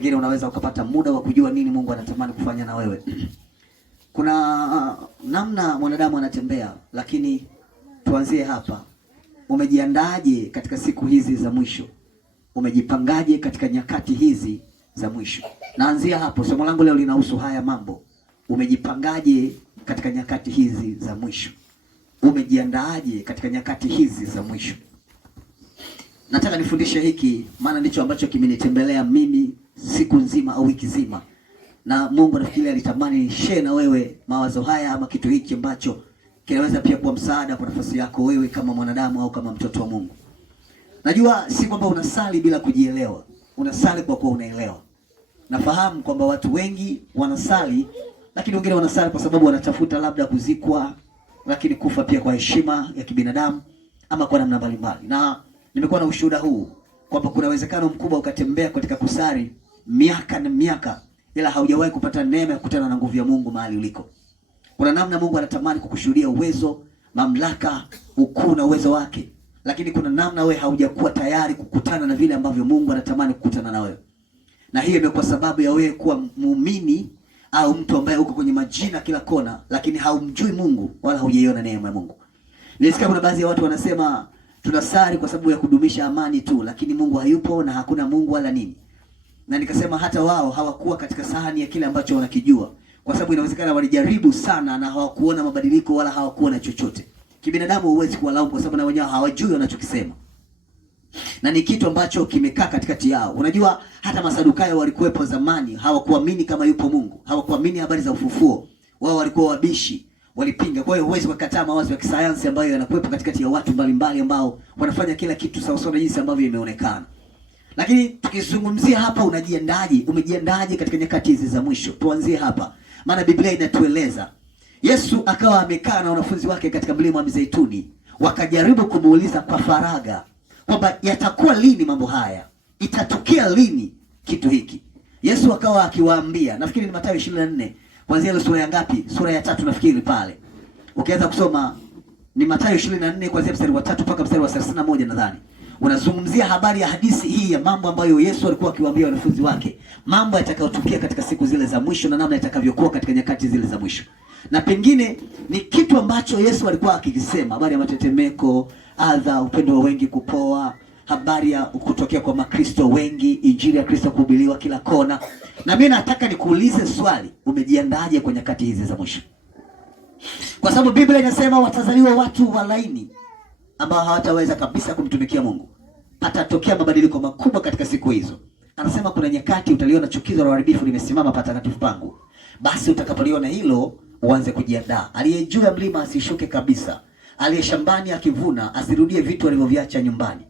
Ngine unaweza ukapata muda wa kujua nini Mungu anatamani kufanya na wewe. Kuna namna mwanadamu anatembea, lakini tuanzie hapa. Umejiandaaje katika siku hizi za mwisho? Umejipangaje katika nyakati hizi za mwisho? Naanzia hapo. Somo langu leo linahusu haya mambo. Umejipangaje katika nyakati hizi za mwisho? Umejiandaaje katika nyakati hizi za mwisho? Nataka nifundishe hiki, maana ndicho ambacho kimenitembelea mimi siku nzima au wiki nzima. Na Mungu nafikiri alitamani share na wewe mawazo haya ama kitu hiki ambacho kinaweza pia kuwa msaada kwa nafasi yako wewe kama mwanadamu au kama mtoto wa Mungu. Najua si kwamba unasali bila kujielewa. Unasali kwa kuwa unaelewa. Nafahamu kwamba watu wengi wanasali, lakini wengine wanasali kwa sababu wanatafuta labda kuzikwa, lakini kufa pia kwa heshima ya kibinadamu ama kwa namna mbalimbali. Na nimekuwa na ushuhuda huu kwamba kuna uwezekano mkubwa ukatembea katika kusali miaka na miaka, ila haujawahi kupata neema ya kukutana na nguvu ya Mungu mahali uliko. Kuna namna Mungu anatamani kukushuhudia uwezo, mamlaka, ukuu na uwezo wake. Lakini kuna namna wewe haujakuwa tayari kukutana na vile ambavyo Mungu anatamani kukutana na wewe. Na hiyo imekuwa sababu ya wewe kuwa muumini au mtu ambaye uko kwenye majina kila kona, lakini haumjui Mungu wala hujaiona neema ya Mungu. Nilisikia kuna baadhi ya watu wanasema tunasali kwa sababu ya kudumisha amani tu, lakini Mungu hayupo na hakuna Mungu wala nini. Na nikasema hata wao hawakuwa katika sahani ya kile ambacho wanakijua, kwa sababu inawezekana walijaribu sana na hawakuona mabadiliko wala hawakuona chochote. Kibinadamu huwezi kuwalaumu kwa sababu na wenyewe hawajui wanachokisema. Na ni kitu ambacho kimekaa katikati yao. Unajua hata Masadukayo walikuwepo zamani, hawakuamini kama yupo Mungu. Hawakuamini habari za ufufuo. Wao walikuwa wabishi, walipinga. Kwa hiyo huwezi kukataa mawazo ya kisayansi ambayo yanakuwepo katikati ya watu mbalimbali ambao wanafanya kila kitu sawa sawa na jinsi ambavyo imeonekana. Lakini tukizungumzia hapa unajiandaje? Umejiandaje katika nyakati hizi za mwisho? Tuanzie hapa. Maana Biblia inatueleza Yesu akawa amekaa na wanafunzi wake katika mlima wa Mizeituni, wakajaribu kumuuliza kwa faraga kwamba yatakuwa lini mambo haya? Itatokea lini kitu hiki? Yesu akawa akiwaambia, nafikiri ni Mathayo 24, kuanzia ile sura ya ngapi? Sura ya 3 nafikiri pale. Ukianza kusoma ni Mathayo 24 kuanzia mstari wa 3 mpaka mstari wa 31 nadhani. Unazungumzia habari ya hadithi hii ya mambo ambayo Yesu alikuwa akiwaambia wanafunzi wake, mambo yatakayotokea katika siku zile za mwisho na namna yatakavyokuwa katika nyakati zile za mwisho. Na pengine ni kitu ambacho Yesu alikuwa akikisema, habari ya matetemeko, adha, upendo wa wengi kupoa, habari ya kutokea kwa Makristo wengi, injili ya Kristo kuhubiriwa kila kona. Na mimi nataka nikuulize swali, umejiandaje kwa nyakati hizi za mwisho? Kwa sababu Biblia inasema watazaliwa watu walaini ambao hawataweza kabisa kumtumikia Mungu. Patatokea mabadiliko makubwa katika siku hizo. Anasema kuna nyakati utaliona chukizo la uharibifu limesimama patakatifu pangu. Basi utakapoliona hilo, uanze kujiandaa. Aliye juu ya mlima asishuke kabisa. Aliye shambani akivuna asirudie vitu alivyoviacha nyumbani.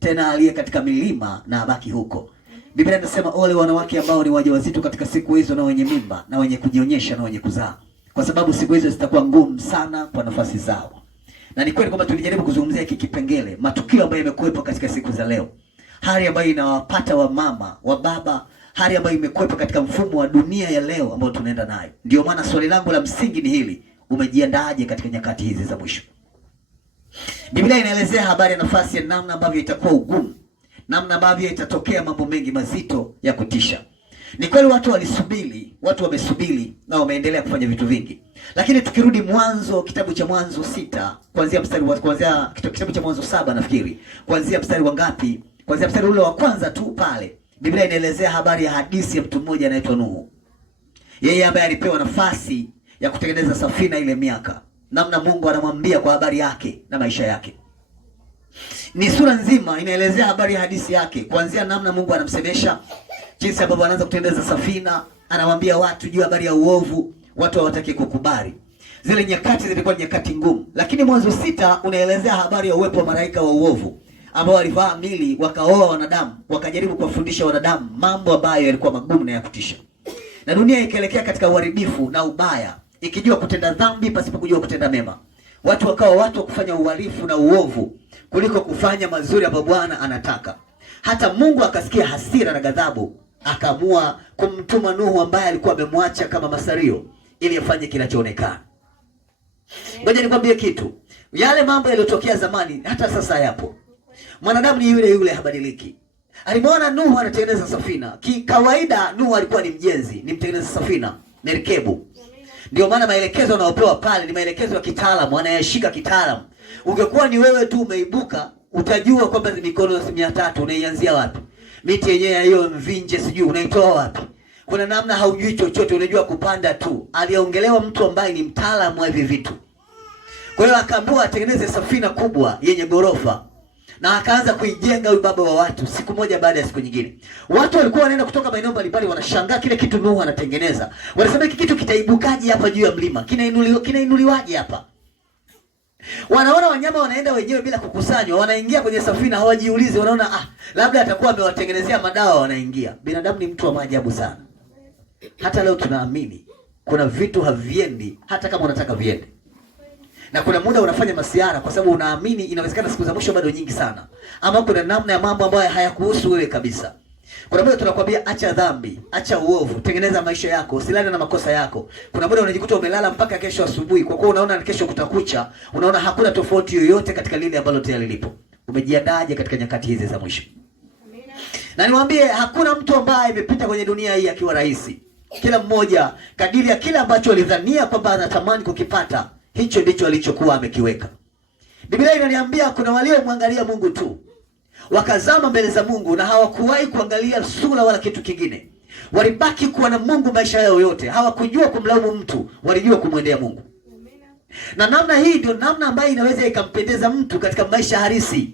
Tena aliye katika milima na abaki huko. Biblia inasema ole wanawake ambao ni wajawazito katika siku hizo, na wenye mimba na wenye kujionyesha na wenye kuzaa, kwa sababu siku hizo zitakuwa ngumu sana kwa nafasi zao. Na ni kweli kwamba tulijaribu kuzungumzia hiki kipengele, matukio ambayo yamekuwepo katika siku za leo. Hali ambayo inawapata wa mama, wa baba, hali ambayo imekuwepo katika mfumo wa dunia ya leo ambao tunaenda nayo. Ndio maana swali langu la msingi ni hili, umejiandaaje katika nyakati hizi za mwisho? Biblia inaelezea habari ya nafasi ya namna ambavyo itakuwa ugumu, namna ambavyo itatokea mambo mengi mazito ya kutisha. Ni kweli watu walisubiri, watu wamesubiri na wameendelea kufanya vitu vingi. Lakini tukirudi Mwanzo, kitabu cha Mwanzo 6, kuanzia kitabu cha Mwanzo 7 nafikiri. Kuanzia mstari wa ngapi? Kuanzia mstari ule wa kwanza tu pale. Biblia inaelezea habari ya hadithi ya mtu mmoja anaitwa Nuhu. Yeye ambaye alipewa nafasi ya kutengeneza safina ile miaka. Namna Mungu anamwambia kwa habari yake na maisha yake. Ni sura nzima inaelezea habari ya hadithi yake, kuanzia namna Mungu anamsemesha, jinsi ambavyo anaanza kutengeneza safina, anawaambia watu juu habari ya uovu, watu hawataki kukubali. Zile nyakati zilikuwa nyakati ngumu, lakini Mwanzo 6 unaelezea habari ya uwepo wa malaika wa uovu ambao walivaa mili, wakaoa wanadamu, wakajaribu kuwafundisha wanadamu mambo ambayo yalikuwa magumu na ya kutisha. Na dunia ikaelekea katika uharibifu na ubaya, ikijua kutenda dhambi pasipo kujua kutenda mema. Watu wakawa watu wa kufanya uhalifu na uovu kuliko kufanya mazuri ambayo Bwana anataka. Hata Mungu akasikia hasira na ghadhabu, akaamua kumtuma Nuhu ambaye alikuwa amemwacha kama masario ili afanye kinachoonekana. Ngoja nikwambie kitu. Yale mambo yaliyotokea zamani hata sasa yapo. Mwanadamu ni yule yule, habadiliki. Alimwona Nuhu anatengeneza safina. Kikawaida Nuhu alikuwa ni mjenzi, ni mtengeneza safina, merikebu. Ndio maana maelekezo anayopewa pale ni maelekezo ya kitaalamu, anayashika kitaalamu. Ungekuwa ni wewe tu umeibuka, utajua kwamba mikono 300 unaianzia wapi? Miti yenyewe hiyo mvinje sijui unaitoa wapi? Kuna namna haujui chochote, unajua kupanda tu. Aliongelewa mtu ambaye ni mtaalamu wa hivi vitu. Kwa hiyo akaambiwa atengeneze safina kubwa yenye gorofa. Na akaanza kuijenga huyu baba wa watu siku moja baada ya siku nyingine. Watu walikuwa wanaenda kutoka maeneo mbalimbali wanashangaa kile kitu Nuhu anatengeneza. Wanasema hiki kitu kitaibukaje hapa juu ya mlima? Kinainuliwaje hapa? Wanaona wanyama wanaenda wenyewe bila kukusanywa, wanaingia kwenye safina, hawajiulizi, wanaona labda atakuwa amewatengenezea madawa, wanaingia. Binadamu ni mtu wa maajabu sana. Hata leo tunaamini kuna vitu haviendi hata kama unataka viende. Na kuna muda unafanya masiara kwa sababu unaamini inawezekana siku za mwisho bado nyingi sana. Ama kuna namna ya mambo ambayo hayakuhusu wewe kabisa. Kuna muda tunakwambia acha dhambi, acha uovu, tengeneza maisha yako, usilale na makosa yako. Kuna muda unajikuta umelala mpaka kesho asubuhi kwa kuwa unaona kesho kutakucha, unaona hakuna tofauti yoyote katika lile ambalo tayari lipo. Umejiandaje katika nyakati hizi za mwisho? Na niwaambie hakuna mtu ambaye amepita kwenye dunia hii akiwa rahisi. Kila mmoja kadiri ya kile ambacho alidhania kwamba anatamani kukipata, hicho ndicho alichokuwa amekiweka. Biblia inaniambia kuna waliomwangalia Mungu tu, wakazama mbele za Mungu na hawakuwahi kuangalia sura wala kitu kingine. Walibaki kuwa na Mungu maisha yao yote. Hawakujua kumlaumu mtu, walijua kumwendea Mungu. Na namna hii ndio namna ambayo inaweza ikampendeza mtu katika maisha halisi.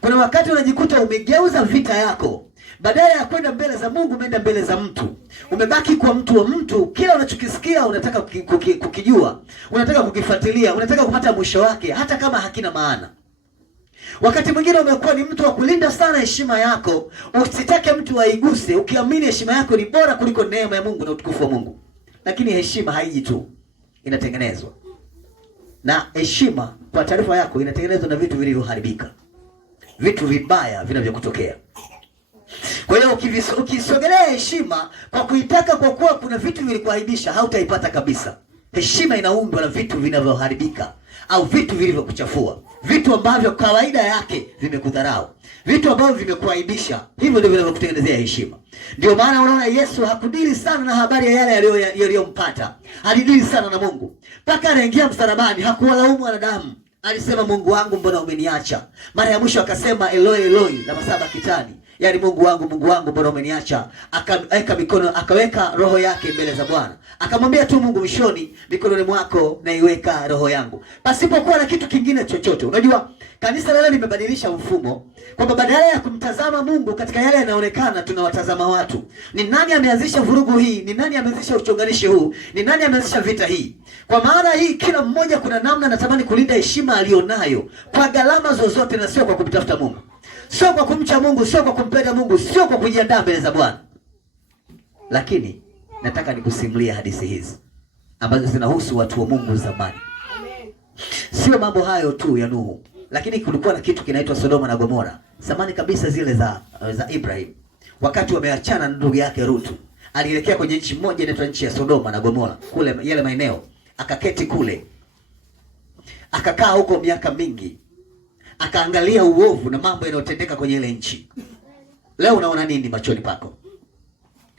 Kuna wakati unajikuta umegeuza vita yako. Badala ya kwenda mbele za Mungu, umeenda mbele za mtu. Umebaki kwa mtu wa mtu. Kila unachokisikia unataka kukijua, unataka kukifuatilia, unataka kupata mwisho wake hata kama hakina maana. Wakati mwingine umekuwa ni mtu wa kulinda sana heshima yako, usitake mtu aiguse, ukiamini heshima yako ni bora kuliko neema ya Mungu na utukufu wa Mungu. Lakini heshima haiji tu, inatengenezwa. Na heshima, kwa taarifa yako, inatengenezwa na vitu vilivyoharibika. Vitu vibaya vinavyokutokea. Kwa hiyo ukisogelea heshima kwa kuitaka kwa kuwa kuna vitu vilikuaibisha, hautaipata kabisa. Heshima inaundwa na vitu vinavyoharibika au vitu vilivyokuchafua, vitu ambavyo kawaida yake vimekudharau, vitu ambavyo vimekuaibisha. Hivyo ndivyo vinavyokutengenezea heshima. Ndio maana unaona Yesu hakudili sana na habari ya yale yaliyompata. Alidili sana na Mungu. Mpaka anaingia msalabani hakuwalaumu wanadamu. Alisema Mungu wangu mbona umeniacha? Mara ya mwisho akasema Eloi Eloi lama sabakthani. Yaani Mungu wangu mbona umeniacha? Akaweka mikono, akaweka roho yake mbele za Bwana. Akamwambia tu Mungu mwishoni, mikononi mwako naiweka roho yangu. Pasipokuwa na kitu kingine chochote. Unajua kanisa leo limebadilisha mfumo kwamba badala ya kumtazama Mungu katika yale yanaonekana, tunawatazama watu. Ni nani ameanzisha vurugu hii? Ni nani ameanzisha uchonganishi huu? Ni nani ameanzisha vita hii? Kwa maana hii kila mmoja kuna namna anatamani kulinda heshima alionayo kwa gharama zozote, na sio kwa kumtafuta Mungu. Sio kwa kumcha Mungu, sio kwa kumpenda Mungu, sio kwa kujiandaa mbele za Bwana. Lakini nataka nikusimulia hadithi hizi ambazo zinahusu watu wa Mungu zamani. Sio mambo hayo tu ya Nuhu, lakini kulikuwa na kitu kinaitwa Sodoma na Gomora. Zamani kabisa zile za Ibrahim. Wakati wameachana na ndugu yake Rutu, alielekea kwenye nchi moja inaitwa nchi ya Sodoma na Gomora, kule yale maeneo. Akaketi kule. Akakaa huko miaka mingi. Akaangalia uovu na mambo yanayotendeka kwenye ile nchi. Leo unaona nini machoni pako?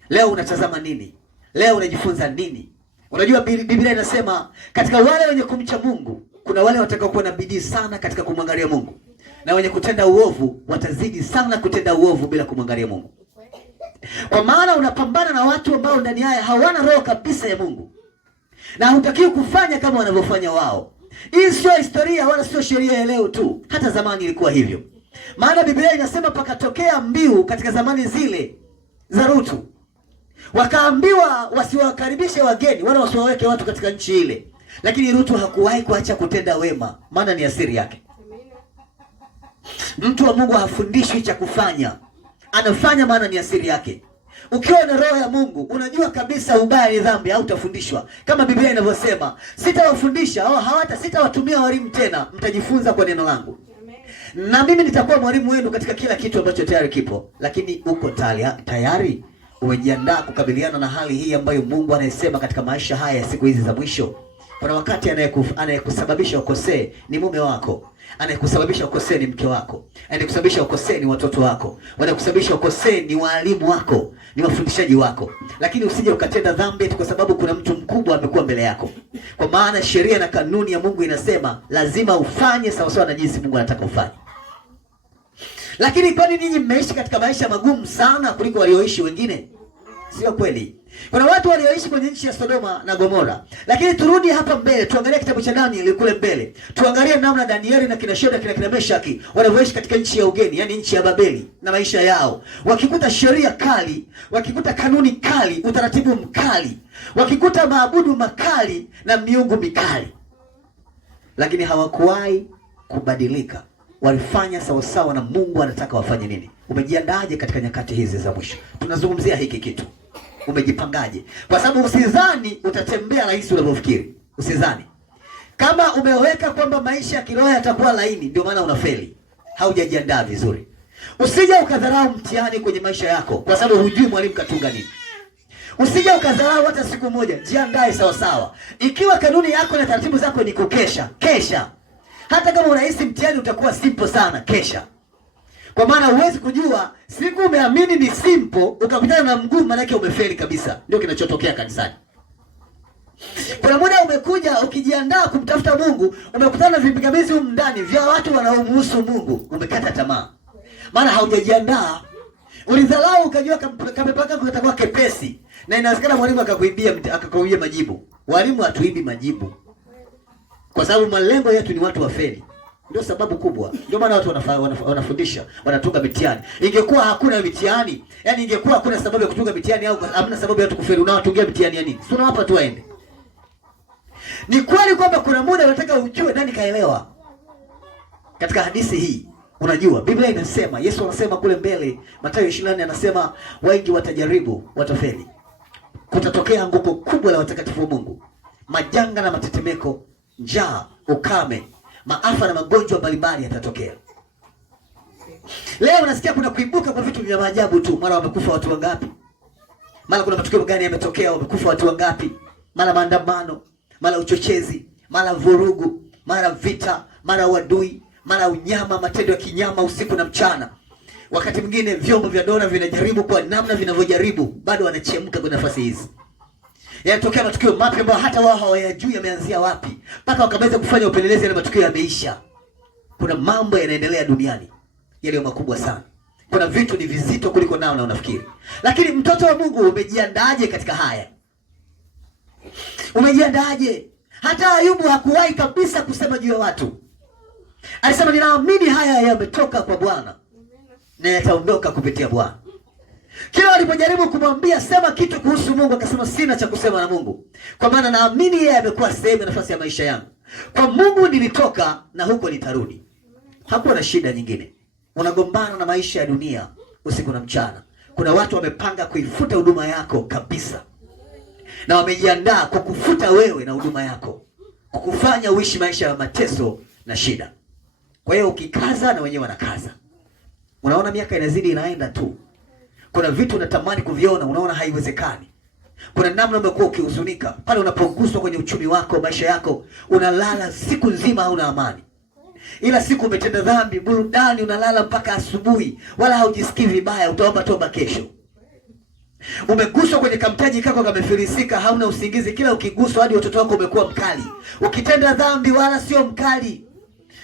Leo unatazama nini? Leo unajifunza nini? Unajua Biblia inasema katika wale wenye kumcha Mungu kuna wale watakao kuwa na bidii sana katika kumwangalia Mungu, na wenye kutenda uovu watazidi sana kutenda uovu bila kumwangalia Mungu. Kwa maana unapambana na watu ambao ndani yao hawana roho kabisa ya Mungu, na hutakiwi kufanya kama wanavyofanya wao. Hii sio historia wala sio sheria ya leo tu. Hata zamani ilikuwa hivyo. Maana Biblia inasema pakatokea mbiu katika zamani zile za Rutu. Wakaambiwa wasiwakaribishe wageni wala wasiwaweke watu katika nchi ile. Lakini Rutu hakuwahi kuacha kutenda wema, maana ni asiri yake. Mtu wa Mungu hafundishwi cha kufanya, anafanya maana ni asiri yake. Ukiwa na roho ya Mungu, unajua kabisa ubaya ni dhambi, au utafundishwa. Kama Biblia inavyosema, sitawafundisha sitawatumia walimu tena, mtajifunza kwa neno langu. Na mimi nitakuwa mwalimu wenu katika kila kitu ambacho tayari kipo. Lakini uko tayari? Umejiandaa kukabiliana na hali hii ambayo Mungu anasema katika maisha haya ya siku hizi za mwisho? Kuna wakati anayekusababisha ukosee ni mume wako, anayekusababisha ukosee ni mke wako, anayekusababisha ukosee ni watoto wako, wanayekusababisha ukosee ni walimu wako, ni wafundishaji wako. Lakini usije ukatenda dhambi kwa sababu kuna mtu mkubwa amekuwa mbele yako. Kwa maana sheria na kanuni ya Mungu inasema lazima ufanye sawa sawa na jinsi Mungu anataka ufanye. Lakini kwani ninyi mmeishi katika maisha magumu sana kuliko walioishi wengine? Sio kweli. Kuna watu walioishi kwenye nchi ya Sodoma na Gomora. Lakini turudi hapa mbele, tuangalie kitabu cha Danieli kule mbele. Tuangalie namna Danieli na kina Shadraka na kina Meshaki wanavyoishi katika nchi ya ugeni, yani nchi ya Babeli, na maisha yao. Wakikuta sheria kali, wakikuta kanuni kali, utaratibu mkali, wakikuta maabudu makali na miungu mikali. Lakini hawakuwahi kubadilika. Walifanya sawa sawa na Mungu anataka wafanye nini. Umejiandaje katika nyakati hizi za mwisho? Tunazungumzia hiki kitu. Umejipangaje? Kwa sababu usizani utatembea rahisi unavyofikiri. Usizani. Kama umeweka kwamba maisha ya kiroho yatakuwa laini, ndio maana unafeli. Haujajiandaa vizuri. Usije ukadharau mtihani kwenye maisha yako kwa sababu hujui mwalimu katunga nini. Usije ukadharau hata siku moja. Jiandae sawa sawa. Ikiwa kanuni yako na taratibu zako ni kukesha, kesha. Hata kama unahisi mtihani utakuwa simple sana, kesha. Kwa maana huwezi kujua siku umeamini ni simple ukakutana na mgumu, maana yake umefeli kabisa. Ndio kinachotokea kanisani. Kuna muda umekuja ukijiandaa kumtafuta Mungu, umekutana na vipingamizi huko ndani vya watu wanaomhusu Mungu, umekata tamaa. Maana haujajiandaa. Ulidharau ukajua kamepaka kutakuwa kepesi. Na inawezekana mwalimu akakuibia majibu. Walimu hatuibi majibu. Kwa sababu malengo yetu ni watu wafeli. Ndio sababu kubwa. Ndio maana watu wanafundisha, wanatunga mitihani. Ingekuwa hakuna mitihani, yani ingekuwa hakuna sababu ya kutunga mitihani au hamna sababu ya watu kufeli, unawatungia mitihani ya nini? Si unawapa tu waende. Ni kweli kwamba kuna muda unataka ujue nani kaelewa. Katika hadithi hii, unajua Biblia inasema, Yesu anasema kule mbele, Mathayo 24 anasema wengi watajaribu, watafeli. Kutatokea anguko kubwa la watakatifu wa Mungu. Majanga na matetemeko, njaa, ukame, maafa na magonjwa mbalimbali yatatokea. Leo unasikia kuna kuibuka kwa vitu vya maajabu tu. Mara wamekufa watu wangapi? Mara kuna matukio gani yametokea, wamekufa watu wangapi? Mara maandamano, mara uchochezi, mara vurugu, mara vita, mara uadui, mara unyama, matendo ya kinyama usiku na mchana. Wakati mwingine vyombo vya dola vinajaribu kwa namna vinavyojaribu, bado wanachemka kwa nafasi hizi. Yanatokea matukio mapya ambayo hata wao hawayajui yameanzia wapi. Mpaka wakaweza kufanya upelelezi na matukio yameisha. Kuna mambo yanaendelea duniani yaliyo makubwa sana. Kuna vitu ni vizito kuliko nao na unafikiri. Lakini mtoto wa Mungu, umejiandaaje katika haya? Umejiandaaje? Hata Ayubu hakuwahi kabisa kusema juu ya watu. Alisema ninaamini haya yametoka kwa Bwana na yataondoka kupitia Bwana. Kila walipojaribu kumwambia sema kitu kuhusu Mungu, akasema sina cha kusema na Mungu. Kwa maana naamini yeye amekuwa sehemu ya nafasi ya maisha yangu. Kwa Mungu nilitoka na huko nitarudi. Hakuwa na shida nyingine. Unagombana na maisha ya dunia usiku na mchana. Kuna watu wamepanga kuifuta huduma yako kabisa. Na wamejiandaa kukufuta wewe na huduma yako. Kukufanya uishi maisha ya mateso na shida. Kwa hiyo ukikaza na wenyewe wanakaza. Unaona miaka inazidi inaenda tu. Kuna vitu unatamani kuviona, unaona haiwezekani. Kuna namna umekuwa ukihuzunika. Pale unapoguswa kwenye uchumi wako, maisha yako, unalala siku nzima hauna amani. Ila siku umetenda dhambi, burudani unalala mpaka asubuhi, wala haujisikii vibaya, utaomba toba kesho. Umeguswa kwenye kamtaji kako kamefilisika, hauna usingizi, kila ukiguswa hadi watoto wako umekuwa mkali. Ukitenda dhambi wala sio mkali.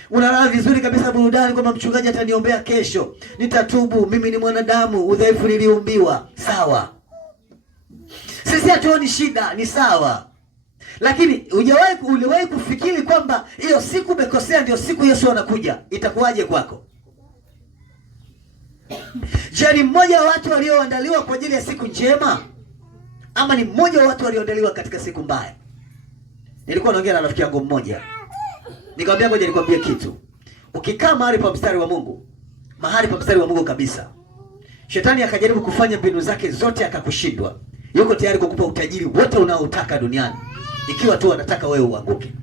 Unalala vizuri kabisa burudani kwamba mchungaji ataniombea kesho. Nitatubu, mimi ni mwanadamu, udhaifu niliumbiwa. Sawa. Sisi hatuoni shida, ni sawa. Lakini uliwahi kufikiri kwamba hiyo siku umekosea ndio siku Yesu anakuja? Itakuwaje kwako? Je, ni mmoja wa watu walioandaliwa kwa ajili ya siku njema? Ama ni mmoja wa watu walioandaliwa katika siku mbaya? Nilikuwa naongea na rafiki yangu mmoja. Nikamwambia ngoja nikwambie kitu. Ukikaa mahali pa mstari wa Mungu, mahali pa mstari wa Mungu kabisa, Shetani akajaribu kufanya mbinu zake zote akakushindwa. Yuko tayari kukupa utajiri wote unaotaka duniani, ikiwa tu anataka wewe uanguke.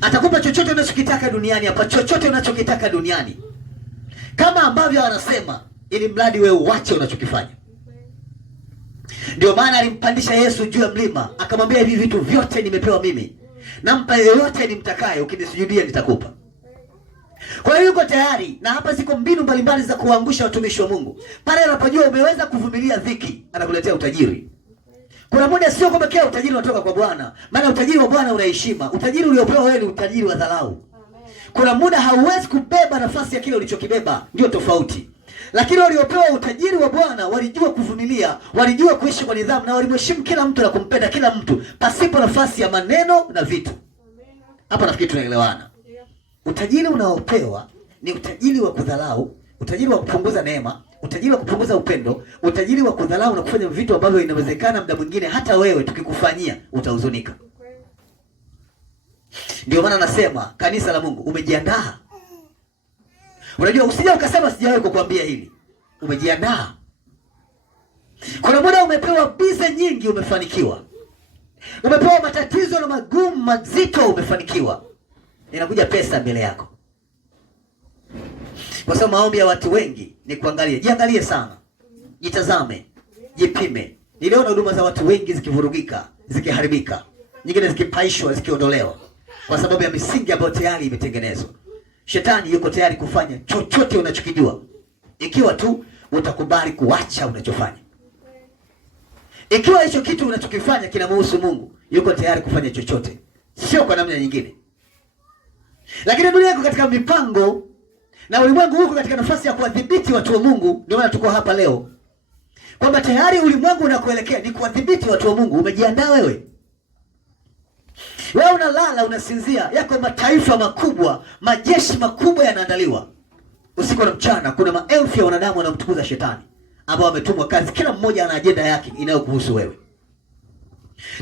Atakupa chochote unachokitaka duniani, hapa chochote unachokitaka duniani. Kama ambavyo anasema, ili mradi wewe uache unachokifanya. Ndio maana alimpandisha Yesu juu ya mlima, akamwambia hivi vitu vyote nimepewa mimi. Nampa yeyote nimtakaye, ukinisujudia nitakupa. Kwa hiyo yuko tayari, na hapa ziko mbinu mbalimbali za kuangusha watumishi wa Mungu. Pale anapojua umeweza kuvumilia dhiki, anakuletea utajiri. Kuna muda sio kwamba kila utajiri unatoka kwa Bwana, maana utajiri wa Bwana una heshima. Utajiri uliopewa wewe ni utajiri wa dharau. Kuna muda hauwezi kubeba nafasi ya kile ulichokibeba, ndio tofauti. Lakini waliopewa utajiri wa Bwana walijua kuvumilia, walijua kuishi kwa nidhamu, na walimheshimu kila mtu na kumpenda kila mtu pasipo nafasi ya maneno na vitu. Hapa nafikiri tunaelewana. Utajiri unaopewa ni utajiri wa kudharau, utajiri wa kupunguza neema, utajiri wa kupunguza upendo, utajiri wa kudharau na kufanya vitu ambavyo inawezekana muda mwingine hata wewe tukikufanyia utahuzunika. Ndio maana nasema kanisa la Mungu, umejiandaa? Unajua usije ukasema sijawahi kukuambia hili. Umejiandaa? Kuna muda umepewa bize nyingi, umefanikiwa. Umepewa matatizo na magumu mazito, umefanikiwa. Inakuja pesa mbele yako. Kwa sababu maombi ya watu wengi ni kuangalia. Jiangalie sana. Jitazame. Jipime. Niliona huduma za watu wengi zikivurugika, zikiharibika, nyingine zikipaishwa, zikiondolewa kwa sababu ya misingi ambayo tayari imetengenezwa. Shetani yuko tayari kufanya chochote unachokijua, ikiwa tu utakubali kuacha unachofanya. Ikiwa hicho kitu unachokifanya kinamhusu Mungu, yuko tayari kufanya chochote, sio kwa namna nyingine. Lakini dunia iko katika mipango na ulimwengu huko katika nafasi ya kuwadhibiti watu wa Mungu. Ndio maana tuko hapa leo, kwamba tayari ulimwengu unakoelekea ni kuwadhibiti watu wa Mungu. Umejiandaa wewe? Wewe unalala, unasinzia, yako mataifa makubwa, majeshi makubwa yanaandaliwa. Usiku na mchana kuna maelfu ya wanadamu wanamtukuza shetani, ambao wametumwa kazi, kila mmoja ana ajenda yake inayokuhusu wewe.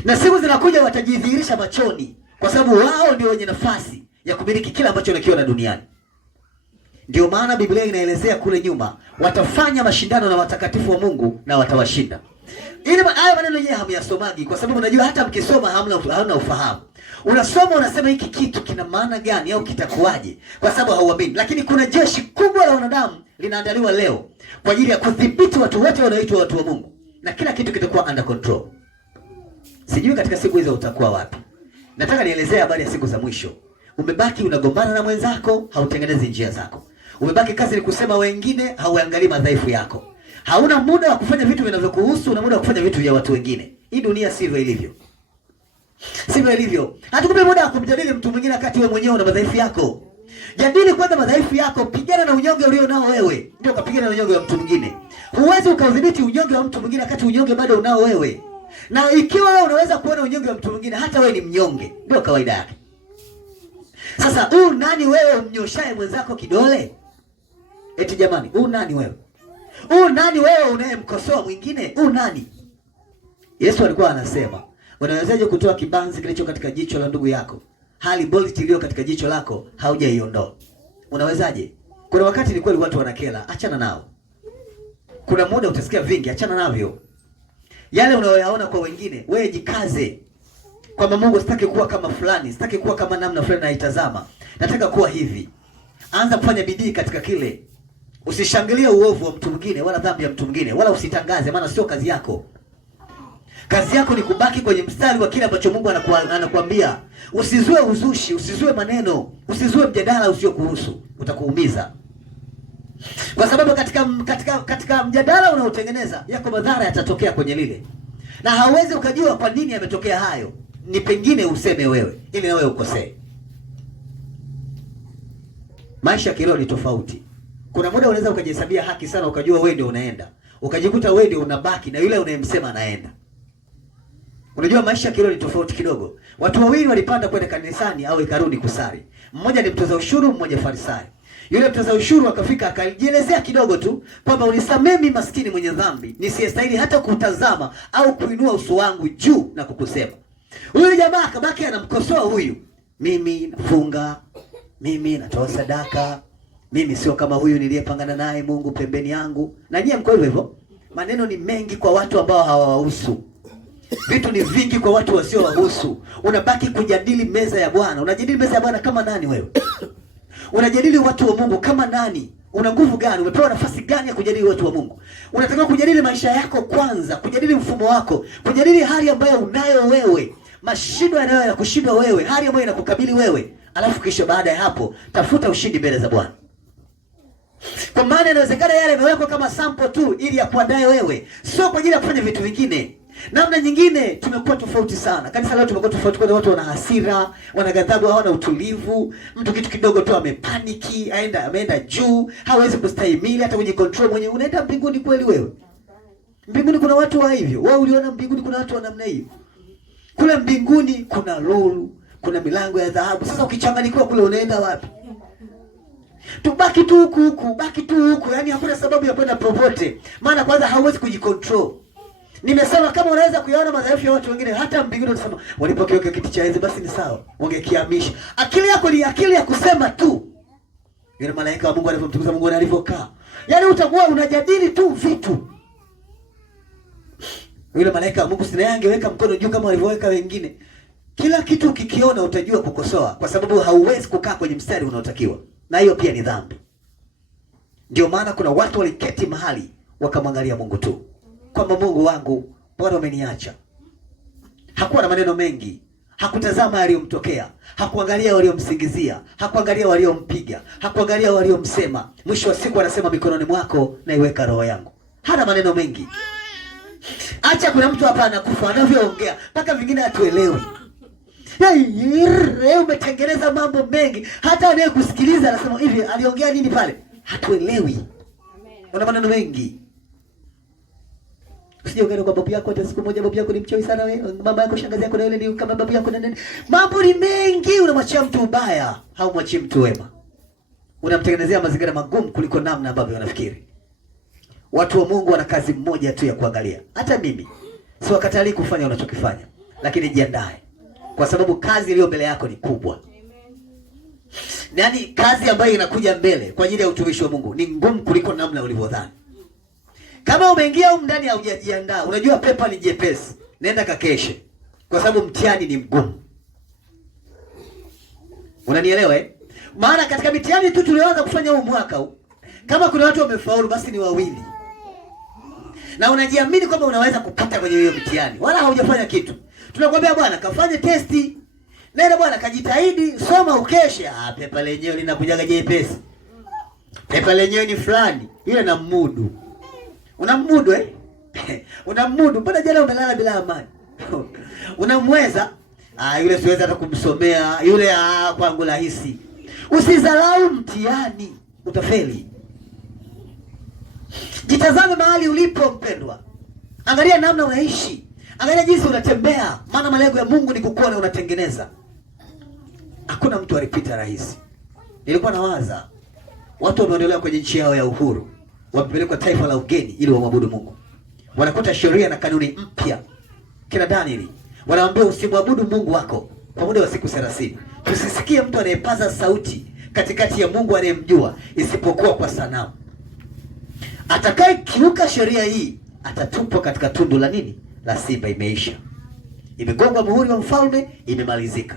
Na siku zinakuja watajidhihirisha machoni, kwa sababu wao ndio wenye nafasi ya kumiliki kila ambacho unakiona duniani. Ndio maana Biblia inaelezea kule nyuma, watafanya mashindano na watakatifu wa Mungu na watawashinda. Ili haya maneno yenyewe hamyasomagi, kwa sababu unajua hata mkisoma hamna ufahamu. Unasoma unasema hiki kitu kina maana gani au kitakuwaje, kwa sababu hauamini. Lakini kuna jeshi kubwa la wanadamu linaandaliwa leo kwa ajili ya kudhibiti watu wote wanaoitwa watu wa Mungu, na kila kitu kitakuwa under control. Sijui katika siku hizo utakuwa wapi. Nataka nielezee habari ya siku za mwisho. Umebaki unagombana na mwenzako, hautengenezi njia zako. Umebaki kazi ni kusema wengine, hauangalii madhaifu yako. Hauna muda wa kufanya vitu vinavyokuhusu, una muda wa kufanya vitu vya watu wengine. Hii dunia sivyo ilivyo. Sivyo ilivyo. Hatukupe muda wa kumjadili mtu mwingine wakati wewe mwenyewe una madhaifu yako. Jadili kwanza madhaifu yako, pigana na unyonge ulio nao wewe, ndio ukapigana na unyonge wa mtu mwingine. Huwezi ukaudhibiti unyonge wa mtu mwingine wakati unyonge bado unao wewe. Na ikiwa wewe unaweza kuona unyonge wa mtu mwingine, hata wewe ni mnyonge, ndio kawaida yake. Sasa nani wewe umnyoshaye mwenzako kidole? Eti jamani, nani wewe? Nani wewe unayemkosoa mwingine? Nani? Yesu alikuwa anasema, unawezaje kutoa kibanzi kilicho katika jicho la ndugu yako, hali bolti iliyo katika jicho lako haujaiondoa? Unawezaje? Kuna wakati ni kweli watu wanakela, achana nao. Kuna muda utasikia vingi, achana navyo. Yale unayoyaona kwa wengine, wewe jikaze. Kwamba Mungu, sitaki kuwa kama fulani, sitaki kuwa kama namna fulani naitazama, nataka kuwa hivi. Anza kufanya bidii katika kile. Usishangilie uovu wa mtu mwingine wala dhambi ya mtu mwingine, wala usitangaze, maana sio kazi yako. Kazi yako ni kubaki kwenye mstari wa kile ambacho Mungu anakuambia. Usizue uzushi, usizue maneno, usizue mjadala usiokuhusu, utakuumiza. Kwa sababu katika mjadala unaotengeneza, yako madhara yatatokea kwenye lile. Na hauwezi ukajua kwa nini yametokea hayo. Ni pengine useme wewe, ili na wewe ukosee. Maisha kiroho ni tofauti. Kuna muda unaweza ukajihesabia haki sana, ukajua wewe ndio unaenda, ukajikuta wewe ndio unabaki na yule unayemsema anaenda. Unajua maisha kiroho ni tofauti kidogo. Watu wawili walipanda kwenda kanisani au hekaluni kusali. Mmoja ni mtoza ushuru, mmoja Farisayo. Yule mtoza ushuru akafika akajielezea kidogo tu kwamba unisamee mimi maskini mwenye dhambi, nisiyestahili hata kutazama au kuinua uso wangu juu na kukusema. Huyu jamaa akabaki anamkosoa huyu. Mimi nafunga, mimi natoa sadaka, mimi sio kama huyu niliyepangana naye Mungu pembeni yangu. Na nyie mko hivyo. Maneno ni mengi kwa watu ambao hawawahusu. Vitu ni vingi kwa watu wasio wahusu. Unabaki kujadili meza ya Bwana. Unajadili meza ya Bwana kama nani wewe? Unajadili watu wa Mungu kama nani? Una nguvu gani? Umepewa nafasi gani ya kujadili watu wa Mungu? Unatakiwa kujadili maisha yako kwanza, kujadili mfumo wako, kujadili hali ambayo unayo wewe, mashindano yanayo ya kushindwa wewe, hali ambayo inakukabili wewe. Alafu kisha baada ya hapo tafuta ushindi mbele za Bwana. Kwa maana inawezekana yale yamewekwa kama sample tu ili ya kuandae wewe, sio kwa ajili ya kufanya vitu vingine. Namna nyingine tumekuwa tofauti sana. Kanisa leo tumekuwa tofauti, kwa watu wana hasira, wana ghadhabu, hawana utulivu. Mtu kitu kidogo tu amepaniki, ameenda juu, hawezi kustahimili hata kujicontrol mwenyewe. Unaenda mbinguni kweli wewe? Mbinguni kuna watu wa hivyo? Wewe uliona mbinguni kuna watu wa namna hiyo? Kule mbinguni kuna lulu, kuna milango ya dhahabu. Sasa ukichanganyikiwa kule unaenda wapi? Tubaki tu huku, baki tu huku. Yaani hakuna sababu ya kwenda popote. Maana kwanza hauwezi kujicontrol. Nimesema kama unaweza kuyaona madhaifu ya watu wengine, hata mbinguni utasema walipokiweka kiti cha enzi basi ni sawa, wangekiamisha. Akili yako ni akili ya kusema tu. Yule malaika wa Mungu alipomtukuza Mungu alivyokaa. Yaani utakuwa unajadili tu vitu. Yule malaika wa Mungu sina angeweka mkono juu kama walivyoweka wengine. Kila kitu ukikiona utajua kukosoa, kwa sababu hauwezi kukaa kwenye mstari unaotakiwa. Na hiyo pia ni dhambi. Ndio maana kuna watu waliketi mahali wakamwangalia Mungu tu. Kwamba Mungu wangu, Bwana umeniacha. Hakuwa na maneno mengi. Hakutazama yaliyomtokea. Hakuangalia waliomsingizia. Hakuangalia waliompiga. Hakuangalia waliomsema. Mwisho wa siku anasema mikononi mwako naiweka roho yangu. Hana maneno mengi. Acha kuna mtu hapa anakufa anavyoongea mpaka vingine hatuelewi. Hey, umetengeneza mambo mengi. Hata anayekusikiliza anasema hivi aliongea nini pale? Hatuelewi. Una maneno mengi. Usije ukaenda kwa babu yako hata siku moja babu yako ni mchawi sana wewe. Mama yako shangazi yako na yule ni kama babu yako na nini. Mambo ni mengi, unamwachia mtu ubaya, haumwachii mtu wema. Unamtengenezea mazingira magumu kuliko namna ambavyo wanafikiri. Watu wa Mungu wana kazi moja tu ya kuangalia. Hata mimi siwakatalii kufanya unachokifanya, lakini jiandae. Kwa sababu kazi iliyo mbele yako ni kubwa. Yaani kazi ambayo inakuja mbele kwa ajili ya utumishi wa Mungu ni ngumu kuliko namna ulivyodhani. Kama umeingia huko ndani haujajiandaa, unajua pepa ni jepesi, nenda kakeshe. Kwa sababu mtihani ni mgumu. Unanielewa eh? Maana katika mitihani tu tulioanza kufanya huu mwaka huu, kama kuna watu wamefaulu basi ni wawili. Na unajiamini kwamba unaweza kupata kwenye hiyo mitihani, wala haujafanya kitu. Tunakwambia bwana kafanye testi. Nenda bwana kajitahidi, soma ukeshe. Pepa lenyewe linakujaga jepesi. Pepa lenyewe ni fulani, ile na mudu. Unamudu eh? Unamudu, mbona jana umelala bila amani? Unamweza? Yule siwezi hata kumsomea, yule kwangu rahisi. Usidharau mtihani, utafeli. Jitazame mahali ulipo mpendwa. Angalia namna unaishi. Angalia jinsi unatembea. Maana malengo ya Mungu ni kukuona unatengeneza. Hakuna mtu alipita rahisi. Nilikuwa nawaza watu wameondolewa kwenye nchi yao ya uhuru, wamepelekwa taifa la ugeni ili wamwabudu Mungu. Wanakuta sheria na kanuni mpya. Kina Danieli wanaambia usimwabudu Mungu wako kwa muda wa siku 30. Tusisikie mtu anayepaza sauti katikati ya Mungu anayemjua isipokuwa kwa sanamu. Atakaye kiuka sheria hii atatupwa katika tundu la nini? La simba. Imeisha. Imegongwa muhuri wa mfalme, imemalizika.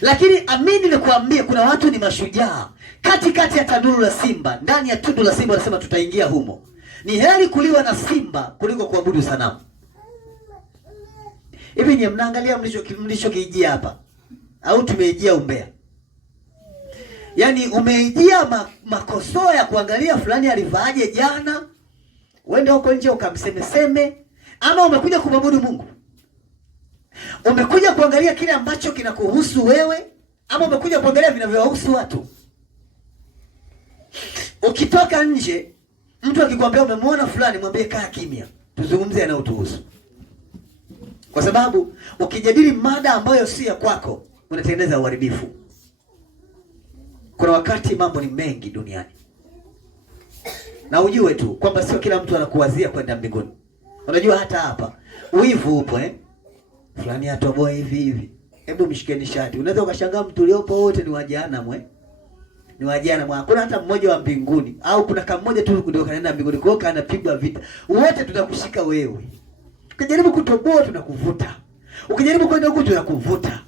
Lakini amini nikuambie kuna watu ni mashujaa. Katikati ya tanuru la simba, ndani ya tundu la simba wanasema tutaingia humo. Ni heri kuliwa na simba kuliko kuabudu sanamu. Hivi ni mnaangalia mlichokijia hapa au tumeijia umbea? Yaani umeijia makosoa ya kuangalia fulani alivaaje jana, uende huko nje ukamsemeseme, ama umekuja kumwabudu Mungu? Umekuja kuangalia kile ambacho kinakuhusu wewe, ama umekuja kuangalia vinavyohusu watu? Ukitoka nje, mtu akikwambia umemwona fulani, mwambie kaa kimya, tuzungumze yanayotuhusu. Kwa sababu ukijadili mada ambayo si ya kwako, unatengeneza uharibifu. Kuna wakati mambo ni mengi duniani. Na ujue tu kwamba sio kila mtu anakuwazia kwenda mbinguni. Unajua hata hapa wivu upo eh? Fulani atoboa hivi hivi. Hebu mshikeni shati. Unaweza ukashangaa mtu uliopo wote ni wajana ni wajana. Hakuna hata mmoja wa mbinguni, au kuna kama mmoja tu ndio kanaenda mbinguni. Kwa hiyo anapigwa vita. Wote tutakushika wewe. Ukijaribu kutoboa tunakuvuta. Ukijaribu kwenda huko tunakuvuta.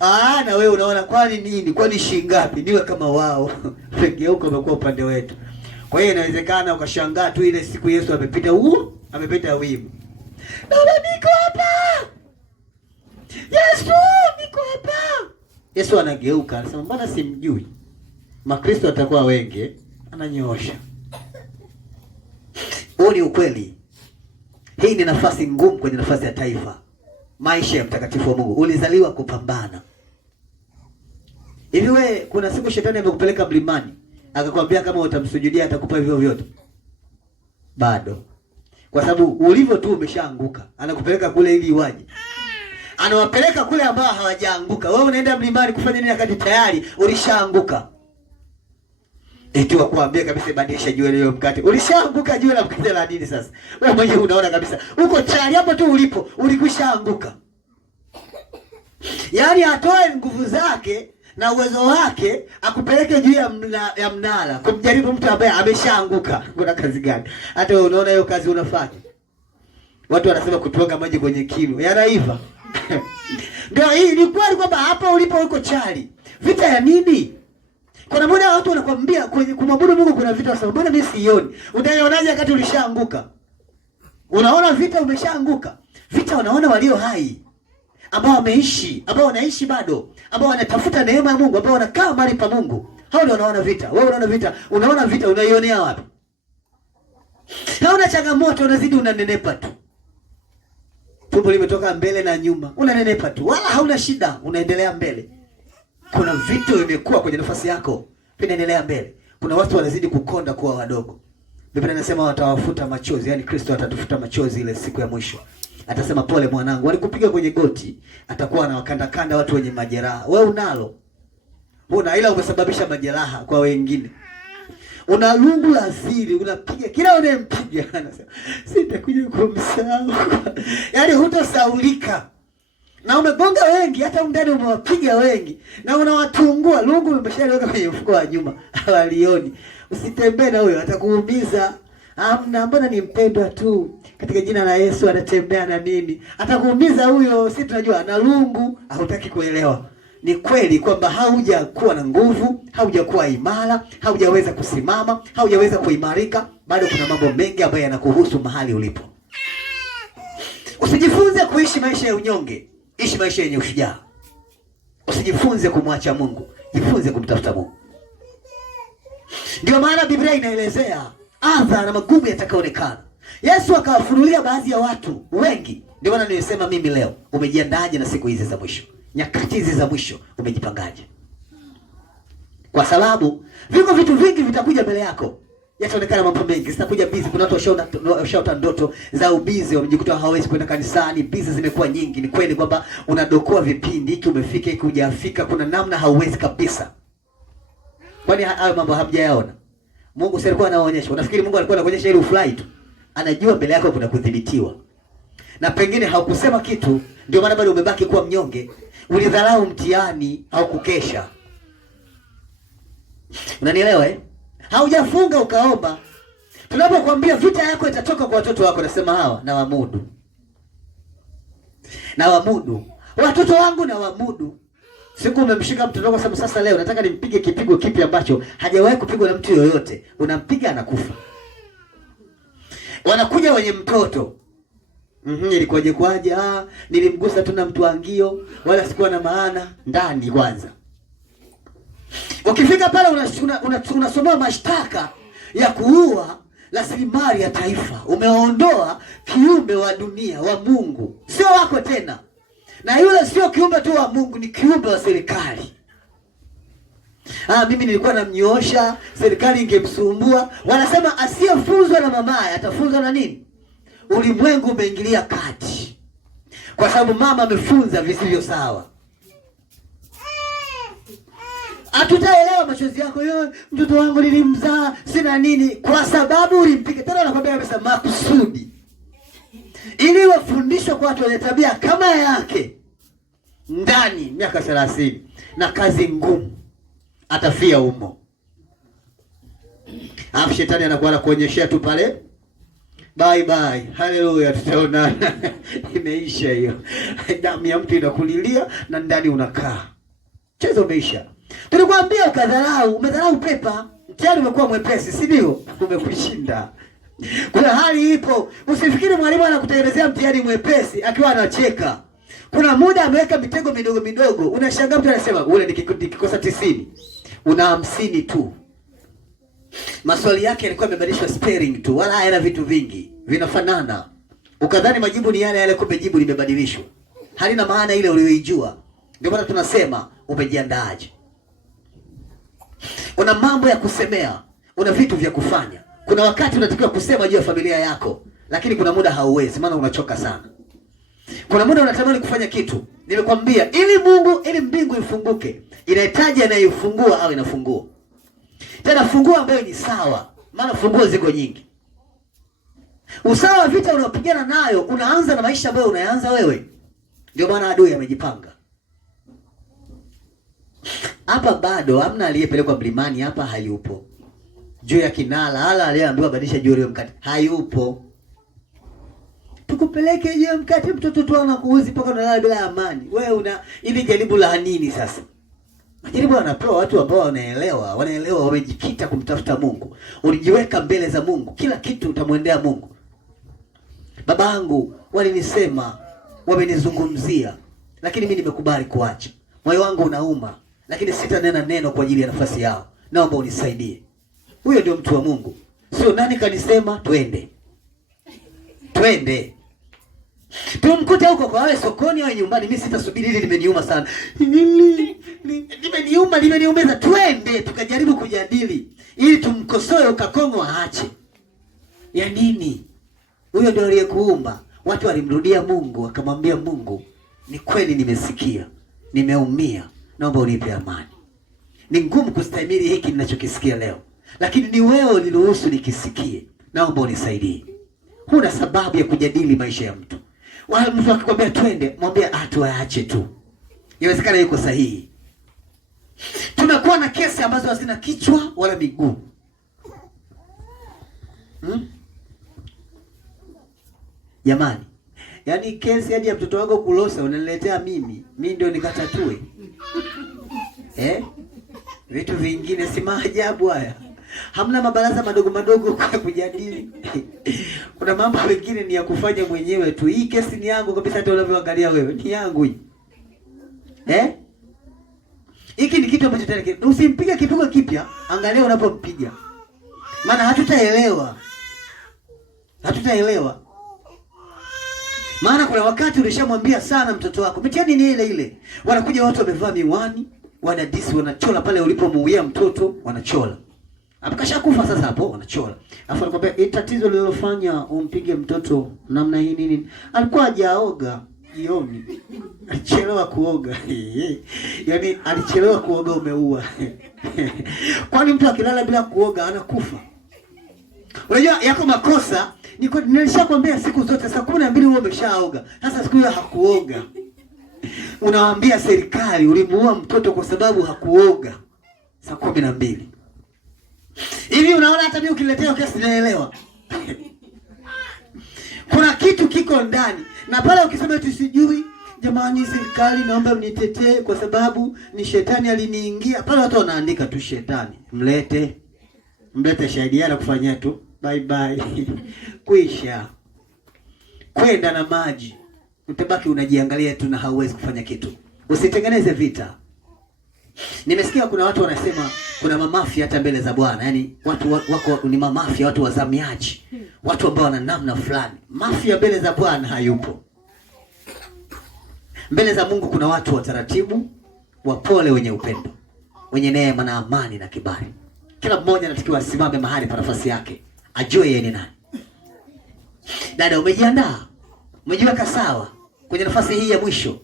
Na wewe unaona kwani nini? Kwani shilingi ngapi? Niwe kama wao. Geuka umekuwa upande wetu. Kwa hiyo inawezekana ukashangaa tu ile siku Yesu amepita wimbo. Baba niko hapa. Yesu niko hapa. Yesu anageuka, anasema mbona simjui? Makristo atakuwa wengi, ananyoosha. Huo ni ukweli. Hii ni nafasi ngumu kwenye nafasi ya taifa. Maisha ya mtakatifu wa Mungu. Ulizaliwa kupambana. Hivi wewe kuna siku shetani amekupeleka mlimani, akakwambia kama utamsujudia atakupa hivyo vyote? Bado. Kwa sababu ulivyo tu umeshaanguka. Anakupeleka kule ili iwaje? Anawapeleka kule ambao hawajaanguka. Wewe unaenda mlimani kufanya nini wakati tayari ulishaanguka? Eti wakuambia kabisa badilisha jiwe leo mkate. Ulishaanguka jiwe la mkate la nini sasa? Wewe mwenyewe unaona kabisa. Uko tayari hapo tu ulipo, ulikwishaanguka. Yaani atoe nguvu zake na uwezo wake akupeleke juu ya mnara kumjaribu mtu ambaye ameshaanguka. Kuna kazi gani? Hata wewe unaona hiyo kazi unafanya. Watu wanasema kutoka maji kwenye kinu. Yanaiva. Ndio hii ni kweli kwamba hapa ulipo uko chali. Vita ya nini? Kuna muda watu wanakuambia kwenye kumwabudu Mungu kuna vita, sababu mbona mimi sioni? Utaionaje wakati ulishaanguka? Unaona vita umeshaanguka. Vita unaona walio hai, ambao wameishi, ambao wanaishi bado, ambao wanatafuta neema ya Mungu, ambao wanakaa mahali pa Mungu. Hao ndio wanaona vita. Wewe unaona vita unaionea wapi? Hauna changamoto, unazidi unanenepa tu. Tumbo limetoka mbele na nyuma. Unanenepa tu. Wala hauna shida, unaendelea mbele. Kuna vitu vimekuwa kwenye nafasi yako, vinaendelea mbele. Kuna watu wanazidi kukonda kuwa wadogo. Biblia inasema watawafuta machozi, yani Kristo atatufuta machozi ile siku ya mwisho. Atasema pole mwanangu, walikupiga kwenye goti, atakuwa anawakanda watu wenye majeraha. Wewe unalo. Ila umesababisha majeraha kwa wengine. Una lungu la siri, unapiga kila unayempiga anasema sitakuja kumsahau. Yaani hutosaulika. Na umegonga wengi, hata ndani umewapiga wengi. Na unawatungua, lungu umeshaliweka kwenye mfuko wa nyuma. Hawalioni. Usitembee na huyo, atakuumiza. Amna, mbona ni mpendwa tu. Katika jina la Yesu anatembea na nini? Atakuumiza huyo, si tunajua na lungu, hautaki kuelewa. Ni kweli kwamba haujakuwa na nguvu, haujakuwa imara, haujaweza kusimama, haujaweza kuimarika, bado kuna mambo mengi ambayo yanakuhusu mahali ulipo. Usijifunze kuishi maisha ya unyonge, ishi maisha yenye ushujaa. Usijifunze kumwacha Mungu, jifunze kumtafuta Mungu. Ndio maana Biblia inaelezea adha na magumu yatakayoonekana. Yesu akawafunulia baadhi ya watu wengi. Ndio maana nilisema mimi leo, umejiandaje na siku hizi za mwisho? Nyakati hizi za mwisho umejipangaje? Kwa sababu viko vitu vingi vitakuja mbele yako. Yataonekana mambo mengi, zitakuja busy. Kuna watu washaota ndoto za ubizi, wamejikuta hawawezi kwenda kanisani, busy zimekuwa nyingi. Ni kweli kwamba unadokoa vipindi, hiki umefika, hiki hujafika, kuna namna hauwezi kabisa. Kwani hayo mambo hamjayaona? Mungu si alikuwa anaonyesha? Unafikiri Mungu alikuwa anakuonyesha ili ufly tu? Anajua mbele yako kuna kudhibitiwa. Na pengine haukusema kitu, ndio maana bado umebaki kuwa mnyonge. Ulidharau mtihani au kukesha. Unanielewa eh? Haujafunga ukaomba. Tunapokuambia vita yako itatoka kwa watoto wako, nasema hawa na wamudu. Na wamudu. Watoto wangu na wamudu. Siku umemshika mtoto wako sababu sasa leo nataka nimpige kipigo kipi ambacho hajawahi kupigwa na mtu yoyote. Unampiga anakufa. Wanakuja wenye mtoto. Ilikuwaje kwaje? Nilimgusa tu na mtuangio, wala sikuwa na maana ndani kwanza. Ukifika pale unasomewa mashtaka ya kuua rasilimali ya taifa. Umeondoa kiumbe wa dunia wa Mungu. Sio wako tena. Na yule sio kiumbe tu wa Mungu, ni kiumbe wa serikali. Mimi nilikuwa namnyoosha, serikali ingemsumbua. Wanasema asiyefunzwa na mamaye atafunzwa na nini? Ulimwengu umeingilia kati. Kwa sababu mama amefunza visivyo sawa. Hatutaelewa machozi yako, mtoto wangu nilimzaa, sina nini, kwa sababu ulimpiga. Tena nakwambia kabisa makusudi. Ili wafundishwe kwa watu wenye tabia kama yake. Ndani miaka 30 na kazi ngumu atafia humo. Alafu shetani anakuwa anakuonyeshia tu pale Bye bye. Haleluya, tutaonana. Imeisha hiyo. Damu ya mtu inakulilia na ndani unakaa. Chezo umeisha. Tulikwambia ukadharau, umedharau pepa. Tayari umekuwa mwepesi, si ndio? Umekushinda. Kuna hali ipo. Usifikiri mwalimu anakutengenezea mtihani mwepesi akiwa anacheka. Kuna muda ameweka mitego midogo midogo. Unashangaa mtu anasema, "Ule nikikosa 90, una 50 tu." Maswali yake yalikuwa yamebadilishwa spelling tu, wala hayana vitu vingi. Vinafanana. Ukadhani majibu ni yale yale, kumbe jibu limebadilishwa. Halina maana ile uliyoijua. Ndio maana tunasema umejiandaaje? Una mambo ya kusemea, una vitu vya kufanya. Kuna wakati unatakiwa kusema juu ya familia yako, lakini kuna muda hauwezi, maana unachoka sana. Kuna muda unatamani kufanya kitu. Nimekwambia ili mbingu ifunguke, inahitaji anayefungua au inafungua. Tena funguo ambayo ni sawa, maana funguo ziko nyingi. Usawa wa vita unaopigana nayo unaanza na maisha ambayo unaanza wewe. Ndio maana adui amejipanga. Hapa bado hamna aliyepelekwa mlimani, hapa hayupo. Juu ya kinala hala aliyeambiwa badilisha juu ya mkate, hayupo. Tukupeleke juu ya mkate, mtoto tu anakuuzi mpaka unalala bila amani. Wewe ili jaribu la nini sasa? Majaribu wanapewa watu ambao wanaelewa, wamejikita kumtafuta Mungu. Ulijiweka mbele za Mungu, kila kitu utamwendea Mungu. Babangu walinisema, wamenizungumzia, lakini mimi nimekubali kuacha. Moyo wangu unauma, lakini sitanena neno kwa ajili ya nafasi yao. Naomba unisaidie. Huyo ndio mtu wa Mungu. Sio nani kanisema twende. Twende. Tumkute huko kwa wewe sokoni au nyumbani, mimi sitasubiri, hili limeniuma sana. Limeniumiza. Twende tukajaribu kujadili ili tumkosoe ukakongo aache. Ya nini? Huyo ndio aliyekuumba. Watu walimrudia Mungu, akamwambia Mungu, ni kweli nimesikia. Nimeumia. Naomba unipe amani. Ni ngumu kustahimili hiki ninachokisikia leo, lakini ni wewe uliruhusu nikisikie. Naomba unisaidie. Huna sababu ya kujadili maisha ya mtu. Wala mtu akikwambia twende, mwambie tuache tu. Inawezekana yuko sahihi. Tumekuwa na kesi ambazo hazina kichwa wala miguu. Jamani, yaani kesi hadi ya mtoto wako kulosa unaniletea mimi ndio nikatatue. Vitu vingine si maajabu haya. Hamna mabaraza madogo kwa kujadili. Kuna mambo mengine ni ya kufanya mwenyewe tu. Hii kesi ni yangu kabisa, hata unavyoangalia wewe ni yangu hii. Hiki ni kitu ambacho tena usimpige kipigo kipya, angalia unapompiga. Maana hatutaelewa. Maana kuna wakati ulishamwambia sana mtoto wako, mitihani ni ile. Wanakuja watu wamevaa miwani, wanadisi, wanachola pale ulipomuuia mtoto, wanachola. Akashakufa sasa hapo wanachola. Alafu anakuambia tatizo lililofanya umpige mtoto namna hii nini? Alikuwa hajaoga jioni. Alichelewa kuoga. Yaani alichelewa kuoga, umeua. Kwani mtu akilala bila kuoga anakufa? Unajua yako makosa, nilishakwambia siku zote saa 12 wewe umeshaoga. Sasa siku hiyo hakuoga. Unawaambia serikali ulimuua mtoto kwa sababu hakuoga. Saa 12. Hivi unaona hata mimi ukiletea kesi naelewa. Kuna kitu kiko ndani. Na pale ukisema eti sijui, jamani serikali naomba mnitetee kwa sababu ni shetani aliniingia. Pale watu wanaandika tu shetani. Mlete shahidi yake kufanyia tu. Bye bye. Kuisha. Kwenda na maji. Utabaki unajiangalia tu na hauwezi kufanya kitu. Usitengeneze vita. Nimesikia kuna watu wanasema kuna mamafia hata mbele za Bwana. Yaani watu wako ni mamafia, watu wazamiaji. Watu ambao wana namna fulani. Mafia mbele za Bwana hayupo. Mbele za Mungu kuna watu wa taratibu, wapole, wenye upendo, wenye neema na amani na kibali. Kila mmoja anatakiwa asimame mahali pa nafasi yake, ajue yeye ni nani. Dada, umejiandaa? Umejiweka sawa kwenye nafasi hii ya mwisho?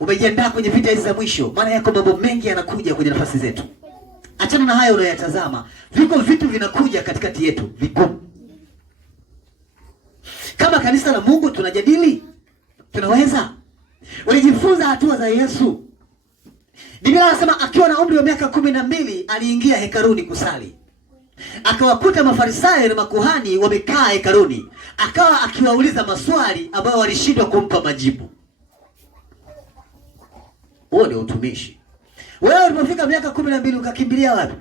Umejiandaa kwenye vita hizi za mwisho? Maana yako mambo mengi yanakuja kwenye nafasi zetu. Achana na hayo unayotazama. Viko vitu vinakuja katikati yetu vigumu. Kama kanisa la Mungu tunajadili, tunaweza. Ulijifunza hatua za Yesu. Biblia inasema akiwa na umri wa miaka 12 aliingia hekaluni kusali. akawakuta Mafarisayo na makuhani wamekaa hekaluni, akawa akiwauliza maswali ambayo walishindwa kumpa majibu. Huo ni utumishi. Wewe ulipofika miaka 12 ukakimbilia wapi?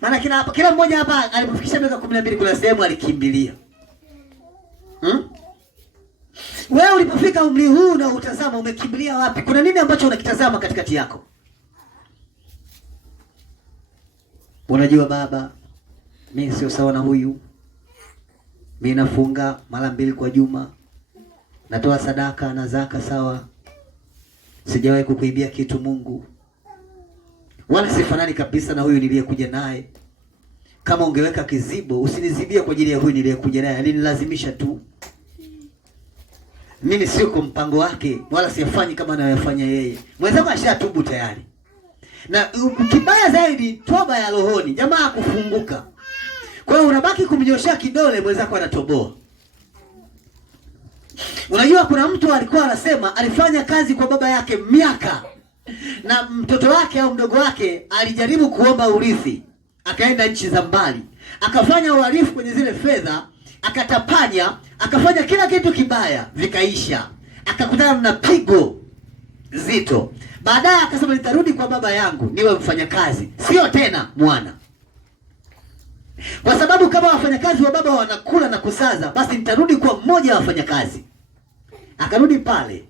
Maana kila mmoja hapa alipofikisha miaka 12 kuna sehemu alikimbilia. Wewe ulipofika umri huu na utazama umekimbilia wapi? Kuna nini ambacho unakitazama katikati yako? Unajua baba, mimi sio sawa na huyu. Mimi nafunga mara 2 kwa juma. Natoa sadaka na zaka sawa. Sijawahi kukuibia kitu Mungu. Wala sifanani kabisa na huyu niliyekuja naye. Kama ungeweka kizibo, usinizibia kwa ajili ya huyu niliyekuja naye. Alinilazimisha tu. Mimi sio kwa mpango wake, wala sifanyi kama anayofanya yeye. Mwenzangu ashatubu tayari. Na kibaya zaidi, toba ya rohoni. Jamaa kufunguka. Kwa hiyo unabaki kumnyoshia kidole, mwenzako anatoboa. Unajua kuna mtu alikuwa anasema alifanya kazi kwa baba yake miaka, na mtoto wake au mdogo wake alijaribu kuomba urithi, akaenda nchi za mbali, akafanya uhalifu kwenye zile fedha, akatapanya, akafanya kila kitu kibaya, vikaisha. Akakutana na pigo zito. Baadaye akasema nitarudi kwa baba yangu niwe mfanyakazi, sio tena mwana. Kwa sababu kama wafanyakazi wa baba wanakula na kusaza, basi nitarudi kwa mmoja wa wafanyakazi. Akarudi pale,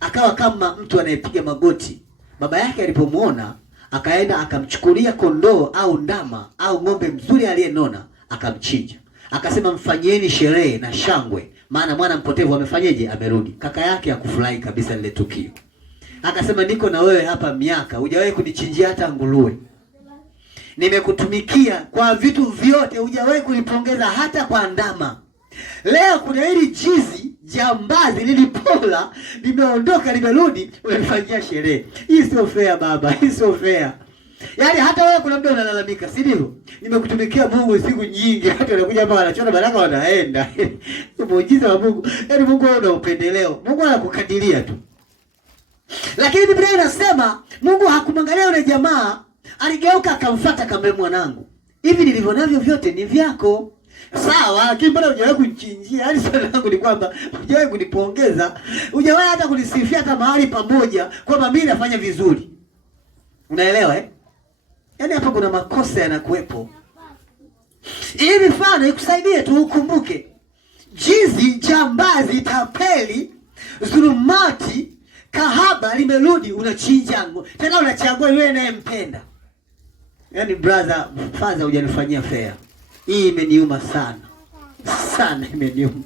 akawa kama mtu anayepiga magoti. Baba yake alipomuona, akaenda akamchukulia kondoo au ndama au ng'ombe mzuri aliyenona, akamchinja. Akasema mfanyieni sherehe na shangwe, maana mwana mpotevu amefanyeje? Amerudi. Kaka yake hakufurahi kabisa lile tukio. Akasema niko na wewe hapa miaka, hujawahi kunichinjia hata nguruwe. Nimekutumikia kwa vitu vyote, hujawahi kunipongeza hata kwa ndama. Leo kuna hili jizi jambazi lilipola, limeondoka limerudi, unanifanyia sherehe. Hii sio fair baba, hii sio fair. Yaani hata wewe kuna muda unalalamika, si ndivyo? Nimekutumikia Mungu siku nyingi, hata unakuja hapa wanachona baraka wanaenda. Muujiza wa Mungu. Yaani Mungu ana upendeleo. Mungu anakukadiria tu. Lakini Biblia inasema Mungu hakumwangalia yule jamaa, aligeuka akamfuata akamwambia mwanangu, hivi nilivyo navyo vyote ni vyako. Sawa, lakini mbona hujawahi kunichinjia? Yaani swali langu ni kwamba hujawahi kunipongeza, hujawahi hata kunisifia hata mahali pamoja kwamba mimi nafanya vizuri. Unaelewa eh? Yaani hapa kuna makosa yanakuepo. Hii mifano ikusaidie tu ukumbuke. Jizi, jambazi, tapeli, zulumati, kahaba limerudi, unachinja. Tena unachagua yule unayempenda. Yaani brother, father hujanifanyia fair. Hii imeniuma sana. Sana imeniuma.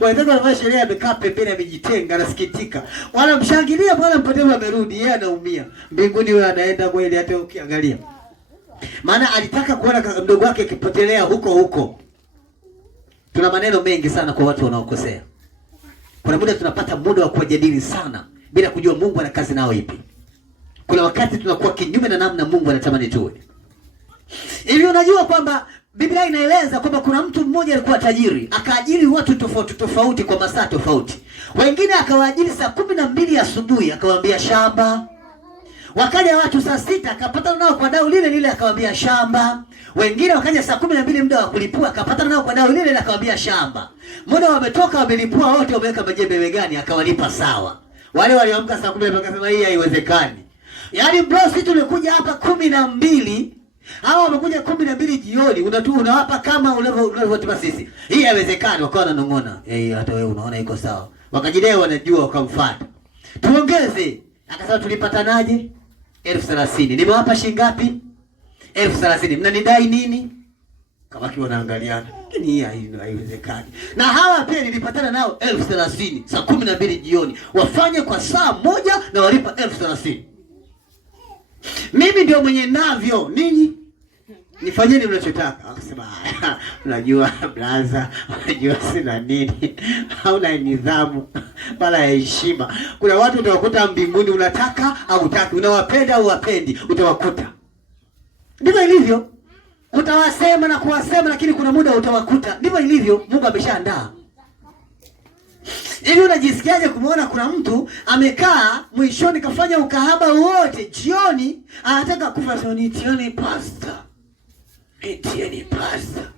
Wenzangu wanafanya sherehe amekaa pembeni amejitenga, anasikitika. Wanamshangilia bwana mpotevu amerudi, yeye anaumia. Mbinguni wewe anaenda kweli hata ukiangalia. Maana alitaka kuona mdogo wake akipotelea huko. Tuna maneno mengi sana kwa watu wanaokosea. Kuna muda tunapata muda wa kujadili sana bila kujua Mungu ana kazi nao ipi. Kuna wakati tunakuwa kinyume na namna Mungu anatamani tuwe. Hivi unajua kwamba Biblia inaeleza kwamba kuna mtu mmoja alikuwa tajiri, akaajiri watu tofauti kwa masaa tofauti. Wengine akawaajiri saa 12 asubuhi akawaambia shamba. Wakaja watu saa 6 akapata nao kwa dau lile akawaambia shamba. Wengine wakaja saa 12 muda wa kulipua akapata nao kwa dau lile akawaambia shamba. Muda wametoka wamelipua wote wameweka majembe begani akawalipa sawa. Wale walioamka saa 12 wakasema hii haiwezekani. Yaani bro, sisi tumekuja hapa 12, hawa wamekuja 12 jioni, unawapa kama unavyotupa sisi. Hii haiwezekani. Wakawa wananong'ona. Hata wewe unaona iko sawa. Wakajidai wanajua wakamfuata. Tuongeze. Akasema tulipatanaje? 30,000. Nimewapa shilingi ngapi? 30,000. Mnanidai nini? Kama kiwa naangaliana. Lakini hii haiwezekani. Na hawa pia nilipatana nao 30,000 saa 12 jioni. Wafanye kwa saa moja na walipa 30,000. Mimi ndio mwenye navyo, ninyi nifanyeni mnachotaka. Akasema unajua blaza, unajua sina nini, hauna nidhamu wala heshima. Kuna watu utawakuta mbinguni unataka au hutaki, unawapenda au wapendi, utawakuta. Ndivyo ilivyo. Utawasema na kuwasema lakini kuna muda utawakuta. Ndivyo ilivyo, Mungu ameshaandaa. Hivi unajisikiaje kumuona kuna mtu amekaa mwishoni kafanya ukahaba wote, jioni anataka kufa, sio nitieni pasta. Nitieni pasta.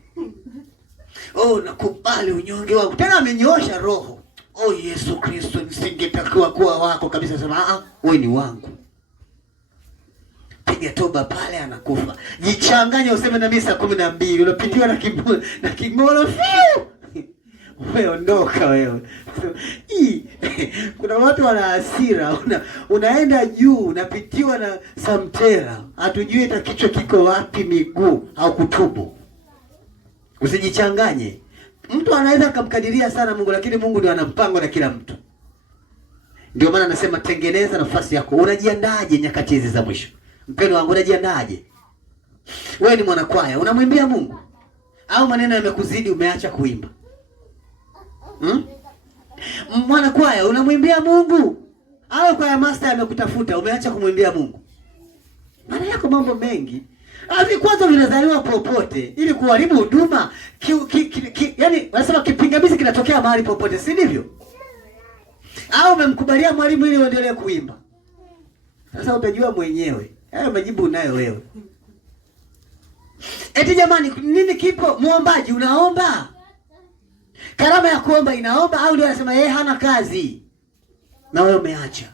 Oh, nakubali unyonge wangu. Tena amenyoosha roho. Oh, Yesu Kristo, nisingetakiwa kuwa wako kabisa. Sema wewe ni wangu. Piga toba pale, anakufa. Jichanganye useme na mimi saa 12 unapitiwa na kingolo fiu. Wewe ondoka wewe. Kuna watu wana hasira, unaenda juu, unapitiwa na samtera. Hatujui hata kichwa kiko wapi, miguu au kutubu. Usijichanganye. Mtu anaweza kumkadiria sana Mungu, lakini Mungu ndiye ana mpango na kila mtu. Ndio maana anasema tengeneza nafasi yako. Unajiandaje nyakati hizi za mwisho? Mpendo wangu, unajiandaje? Wewe ni mwanakwaya, unamwimbia Mungu? Au maneno yamekuzidi umeacha kuimba? Mwanakwaya, unamwimbia Mungu? Au kwaya master amekutafuta umeacha kumwimbia Mungu? Maana yako mambo mengi. Vikwazo vinazaliwa popote ili kuharibu huduma. Yaani wanasema kipingamizi kinatokea mahali popote, si ndivyo? Au umemkubalia mwalimu ili uendelee kuimba? Sasa utajua mwenyewe. Hayo majibu unayo wewe. Eti jamani, nini kipo? Muombaji unaomba? Karama ya kuomba inaomba, au ndio anasema yeye hana kazi na wewe umeacha?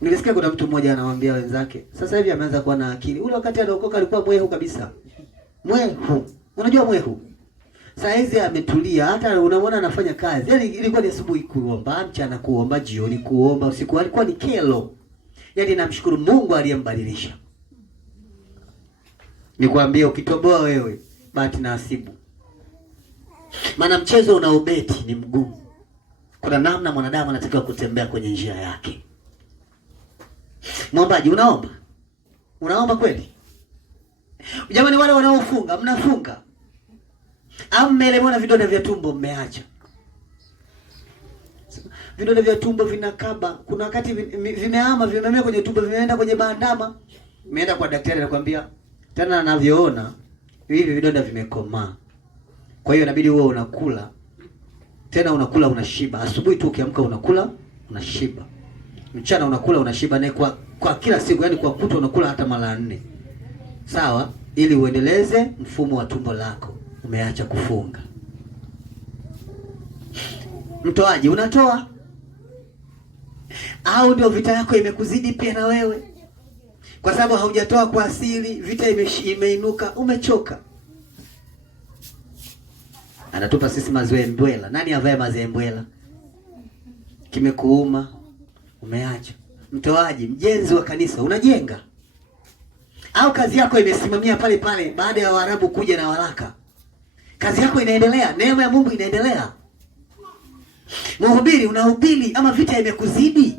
Nilisikia kuna mtu mmoja anawaambia wenzake, sasa hivi ameanza kuwa na akili. Ule wakati anaokoka alikuwa mwehu kabisa. Mwehu. Unajua mwehu? Sasa hizi ametulia, hata unamwona anafanya kazi. Yaani ilikuwa ni asubuhi kuomba, mchana kuomba, jioni kuomba, usiku alikuwa ni kelo. Yaani namshukuru Mungu aliyembadilisha. Nikwambie ukitoboa wewe, bahati na nasibu. Maana mchezo unaobeti ni mgumu. Kuna namna mwanadamu anatakiwa kutembea kwenye njia yake. Mwombaji unaomba? Unaomba kweli? Jamani, wale wanaofunga, mnafunga? Au mmelemona vidonda vya tumbo mmeacha? Vidonda vya tumbo vinakaba. Kuna wakati vimehama, vimemea kwenye tumbo, vimeenda kwenye bandama. Umeenda kwa daktari anakuambia, tena anavyoona hivi vidonda vimekomaa. Kwa hiyo inabidi wewe unakula. Tena unakula unashiba. Asubuhi tu ukiamka unakula unashiba. Mchana unakula unashiba, na kwa kila siku, yani kwa kutwa unakula hata mara 4. Sawa? Ili uendeleze mfumo wa tumbo lako. Umeacha kufunga. Mtoaji unatoa? Au ndio vita yako imekuzidi pia na wewe? Kwa sababu haujatoa kwa asili, vita imeinuka, umechoka. Anatupa sisi mazembwela. Nani avae mazembwela? Kimekuuma, umeacha. Mtoaji, mjenzi wa kanisa, unajenga? Au kazi yako imesimamia pale pale baada ya Waarabu kuja na waraka? Kazi yako inaendelea, neema ya Mungu inaendelea. Mhubiri, unahubiri ama vita imekuzidi?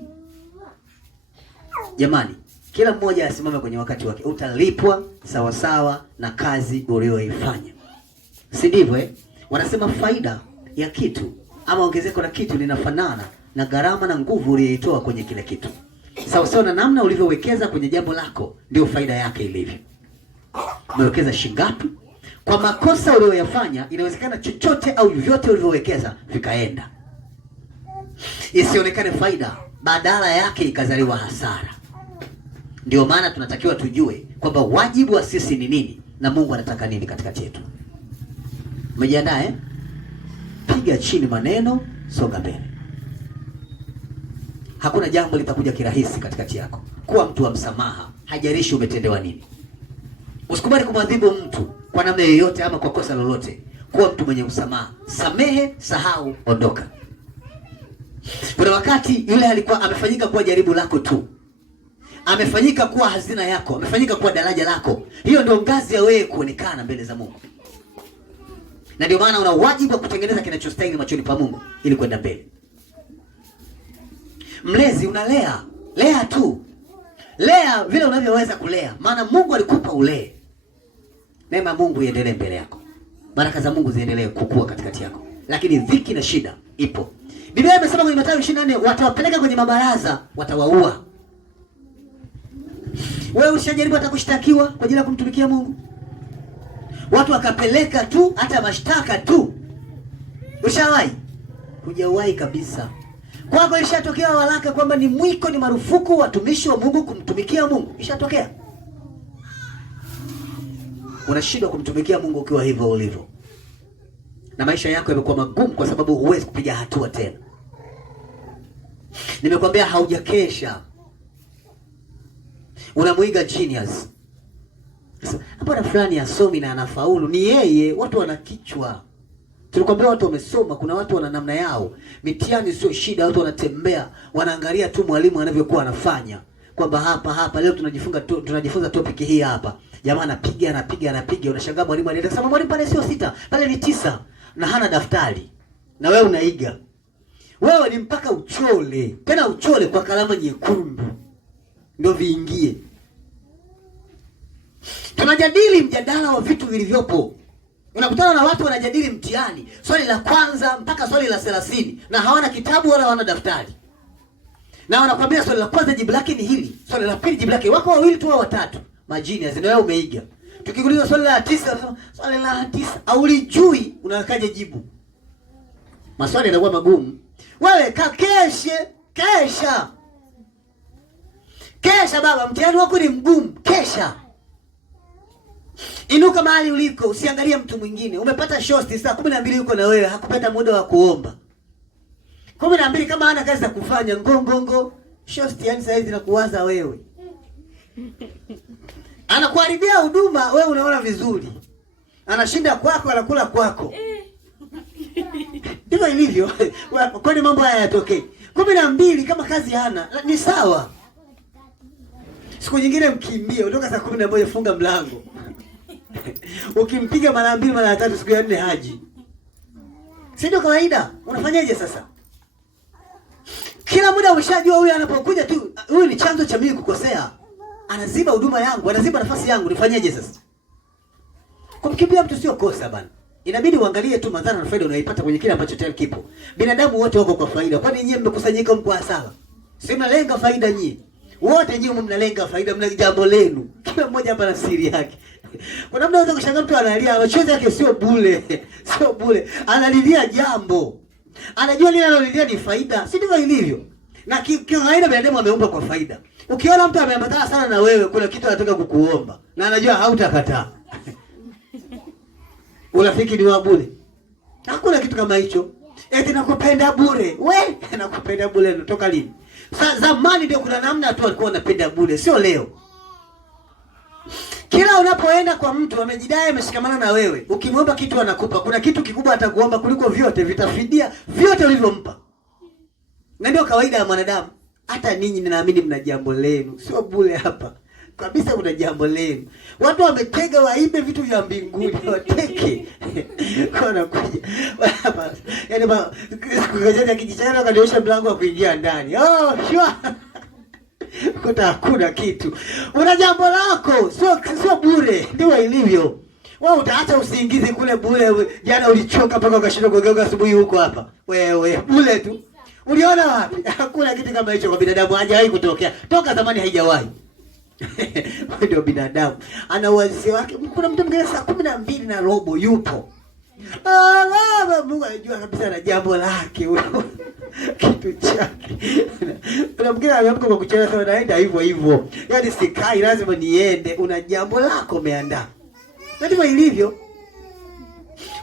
Jamani, kila mmoja asimame kwenye wakati wake. Utalipwa sawa sawa na kazi uliyoifanya. Si ndivyo? Wanasema faida ya kitu ama ongezeko la kitu linafanana na gharama na nguvu uliyoitoa kwenye kile kitu. Sawa sawa na namna ulivyowekeza kwenye jambo lako, ndio faida yake ilivyo. Umewekeza shingapi? Kwa makosa uliyoyafanya, inawezekana chochote au vyote ulivyowekeza vikaenda. Isionekane faida, badala yake ikazaliwa hasara. Ndio maana tunatakiwa tujue kwamba wajibu wa sisi ni nini na Mungu anataka nini katikati yetu. Umejiandaa? Piga chini maneno, songa mbele. Hakuna jambo litakuja kirahisi katikati yako. Kuwa mtu wa msamaha, hajalishi umetendewa nini. Usikubali kumwadhibu mtu kwa namna yoyote ama kwa kosa lolote. Kuwa mtu mwenye msamaha. Samehe, sahau, ondoka. Kuna wakati yule alikuwa amefanyika kuwa jaribu lako tu. Amefanyika kuwa hazina yako, amefanyika kuwa daraja lako. Hiyo ndio ngazi ya wewe kuonekana mbele za Mungu. Na ndio maana una wajibu wa kutengeneza kinachostahili machoni pa Mungu ili kwenda mbele. Mlezi unalea, lea tu. Lea vile unavyoweza kulea, maana Mungu alikupa ulee. Neema ya Mungu iendelee mbele yako. Baraka za Mungu ziendelee kukua katikati yako. Lakini dhiki na shida ipo. Biblia imesema kwenye Mathayo 24, watawapeleka kwenye mabaraza, watawaua. Wewe ushajaribu hata kushtakiwa kwa ajili ya kumtumikia Mungu? Watu wakapeleka tu hata mashtaka tu. Ushawahi? Hujawahi kabisa. Kwako ishatokea waraka kwamba ni mwiko, ni marufuku watumishi wa Mungu kumtumikia Mungu? Ishatokea? Unashindwa kumtumikia Mungu ukiwa hivyo ulivyo. Na maisha yako yamekuwa magumu kwa sababu huwezi kupiga hatua tena. Nimekwambia haujakesha. Unamuiga genius. Hapana, fulani asomi na anafaulu. Ni yeye, watu wana kichwa. Tulikwambia watu wamesoma, kuna watu wana namna yao. Mitihani sio shida, watu wanatembea, wanaangalia tu mwalimu anavyokuwa anafanya. Kwamba hapa leo tunajifunza topic hii hapa. Jamaa anapiga, unashangaa mwalimu anaenda kusema mwalimu pale sio 6, pale ni 9 na hana daftari. Na wewe unaiga. Wewe ni mpaka uchole, tena uchole kwa kalamu nyekundu ndio viingie. Tunajadili mjadala wa vitu vilivyopo. Unakutana na watu wanajadili mtihani, swali la kwanza mpaka swali la 30 na hawana kitabu wala hawana daftari. Na wanakuambia swali la kwanza jibu lake ni hili, swali la pili jibu lake, wako wawili tu au watatu. Majini na wewe umeiga. Tukikuuliza swali la 9, swali la 9 aulijui, unakaje jibu? Maswali yanakuwa magumu. Wewe kesha baba, mtihani wako ni mgumu, kesha. Inuka mahali uliko, usiangalie mtu mwingine. Umepata shosti saa 12 yuko na wewe, hakupata muda wa kuomba. 12 kama hana kazi za kufanya, ngongongo, shosti yani saizi na kuwaza wewe. Anakuharibia huduma, wewe unaona vizuri. Anashinda kwako, anakula kwako. Ndivyo ilivyo. Kwani mambo haya yatokee. 12 kama kazi hana, ni sawa. Siku nyingine mkimbie, kutoka saa 11 funga mlango. Ukimpiga mara 2 mara 3 siku ya 4 haji. Si ndio kawaida? Unafanyaje sasa? Kila muda umeshajua huyu anapokuja tu, huyu ni chanzo cha mimi kukosea. Anaziba huduma yangu, anaziba nafasi yangu, nifanyaje sasa? Kumkimbia mtu sio kosa bana. Inabidi uangalie tu madhara na faida unayoipata kwenye kile ambacho tayari kipo. Binadamu wote wako kwa faida. Kwani nyinyi mmekusanyika mko hasara? Si mnalenga faida nyinyi? Wote nyinyi mnalenga faida, mna jambo lenu. Kila mmoja hapa na siri yake. Kuna mtu anaweza kushangaa mtu analia, machozi yake sio bure. Sio bure. Analilia jambo. Anajua nini analilia ni faida. Si ndivyo ilivyo? Na kawaida binadamu ameumbwa kwa faida. Ukiona mtu ameambatana sana na wewe, kuna kitu anataka kukuomba na anajua hautakataa. Urafiki ni wa bure. Hakuna kitu kama hicho. Eti nakupenda bure. We, nakupenda bure natoka lini? Zamani ndio kuna namna tu walikuwa wanapenda bure, sio leo. Kila unapoenda kwa mtu amejidai ameshikamana na wewe, ukimwomba kitu anakupa. Kuna kitu kikubwa atakuomba kuliko vyote, vitafidia vyote ulivyompa. Na ndio kawaida ya mwanadamu. Hata ninyi ninaamini mna jambo lenu, sio bure hapa. Kabisa kuna jambo lenu. Watu wametega waibe vitu vya mbinguni, wateke. Kuna kuja. Yaani kukaja kijichana kadiosha mlango wa kuingia ndani. Oh, shwa. Kuta hakuna kitu. Una jambo lako, sio bure, ndio ilivyo. Wewe utaacha usingizi kule bure. Jana ulichoka mpaka ukashindwa kugeuka asubuhi huko hapa. Wewe bure tu. Uliona wapi? Hakuna kitu kama hicho kwa binadamu, hajawahi kutokea. Toka zamani haijawahi. Ndio binadamu. Ana uwazi wake. Kuna mtu mwingine saa 12:15 yupo. Mungu anajua kabisa na jambo lake huyo. Kitu chake. Kuna mwingine ameamka kwa kuchelewa sana, naenda hivyo. Yaani sikai, lazima niende. Una jambo lako umeandaa. Ndivyo ilivyo.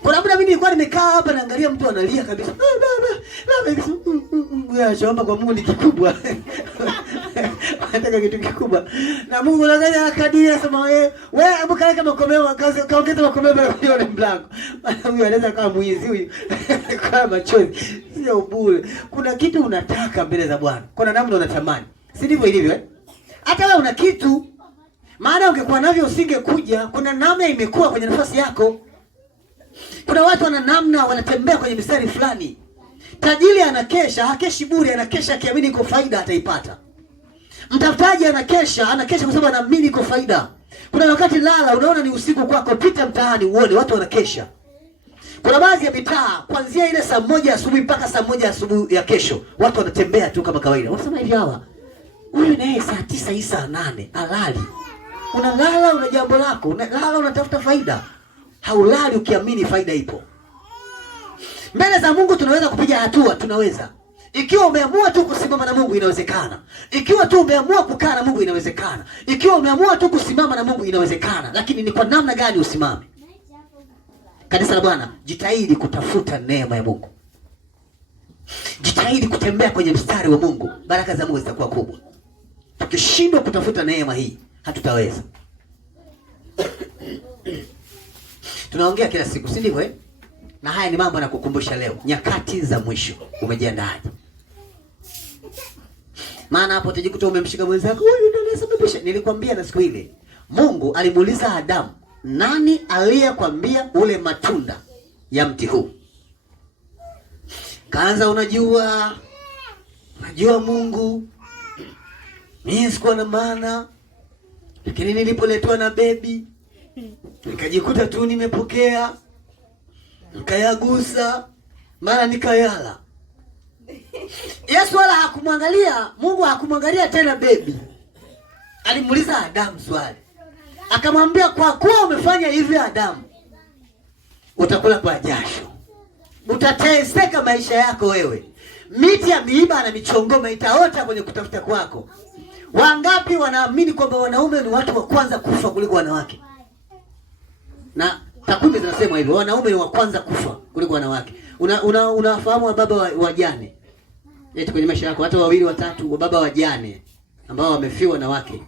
Kuna muda mimi nilikuwa nimekaa hapa naangalia mtu analia kabisa. Baba, shamba kwa Mungu ni kikubwa. Anataka kitu kikubwa. Na Mungu anagaja akadia sema wewe hebu kaeka makomeo kaongeza makomeo kwa ile mlango. Huyu anaweza kama mwizi huyu. Kwa machozi. Sio bure. Kuna kitu unataka mbele za Bwana. Kuna namna unatamani. Si ndivyo ilivyo eh? Hata wewe una kitu, maana ungekuwa navyo usingekuja. Kuna namna imekuwa kwenye nafasi yako. Kuna watu wana namna wanatembea kwenye mistari fulani. Tajiri anakesha, hakeshi bure, anakesha akiamini iko faida ataipata. Mtafutaji anakesha kwa sababu anaamini iko faida. Kuna wakati lala, unaona ni usiku kwako, pita mtaani uone watu wanakesha. Kuna baadhi ya mitaa kuanzia ile saa 1 asubuhi mpaka saa 1 asubuhi ya kesho, watu wanatembea tu kama kawaida. Wanasema hivi hawa. Huyu naye saa 9 hii saa 8 halali. Unalala una jambo lako, unalala unatafuta faida. Haulali ukiamini faida ipo. Mbele za Mungu tunaweza kupiga hatua, tunaweza. Ikiwa umeamua tu kusimama na Mungu inawezekana. Ikiwa tu umeamua kukaa na Mungu inawezekana. Ikiwa umeamua tu kusimama na Mungu inawezekana. Lakini ni kwa namna gani usimame? Kanisa la Bwana, jitahidi kutafuta neema ya Mungu. Jitahidi kutembea kwenye mstari wa Mungu. Baraka za Mungu zitakuwa kubwa. Tukishindwa kutafuta neema hii, hatutaweza. Tunaongea kila siku, si ndivyo eh? Na haya ni mambo nakukumbusha leo. Nyakati za mwisho. Umejiandaje? Maana hapo utajikuta umemshika mwenzako, huyu ndio anasababisha. Nilikwambia na siku ile, Mungu alimuuliza Adamu, nani aliyekwambia ule matunda ya mti huu? Kaanza unajua Mungu, mimi sikuwa na maana, lakini nilipoletwa na bebi nikajikuta tu nimepokea, nikayagusa, mara nikayala. Yesu wala hakumwangalia, Mungu hakumwangalia tena bebi. Alimuuliza Adamu swali. Akamwambia, kwa kuwa umefanya hivi Adamu, utakula kwa jasho. Utateseka maisha yako wewe. Miti ya miiba na michongoma itaota kwenye kutafuta kwako. Wangapi wanaamini kwamba wanaume ni watu wa kwanza kufa kuliko wanawake? Na takwimu zinasema hivyo, wanaume ni wa kwanza kufa kuliko wanawake. Unafahamu wababa wajane? Eti kwenye maisha yako hata wawili watatu wababa wajane ambao wamefiwa na wake.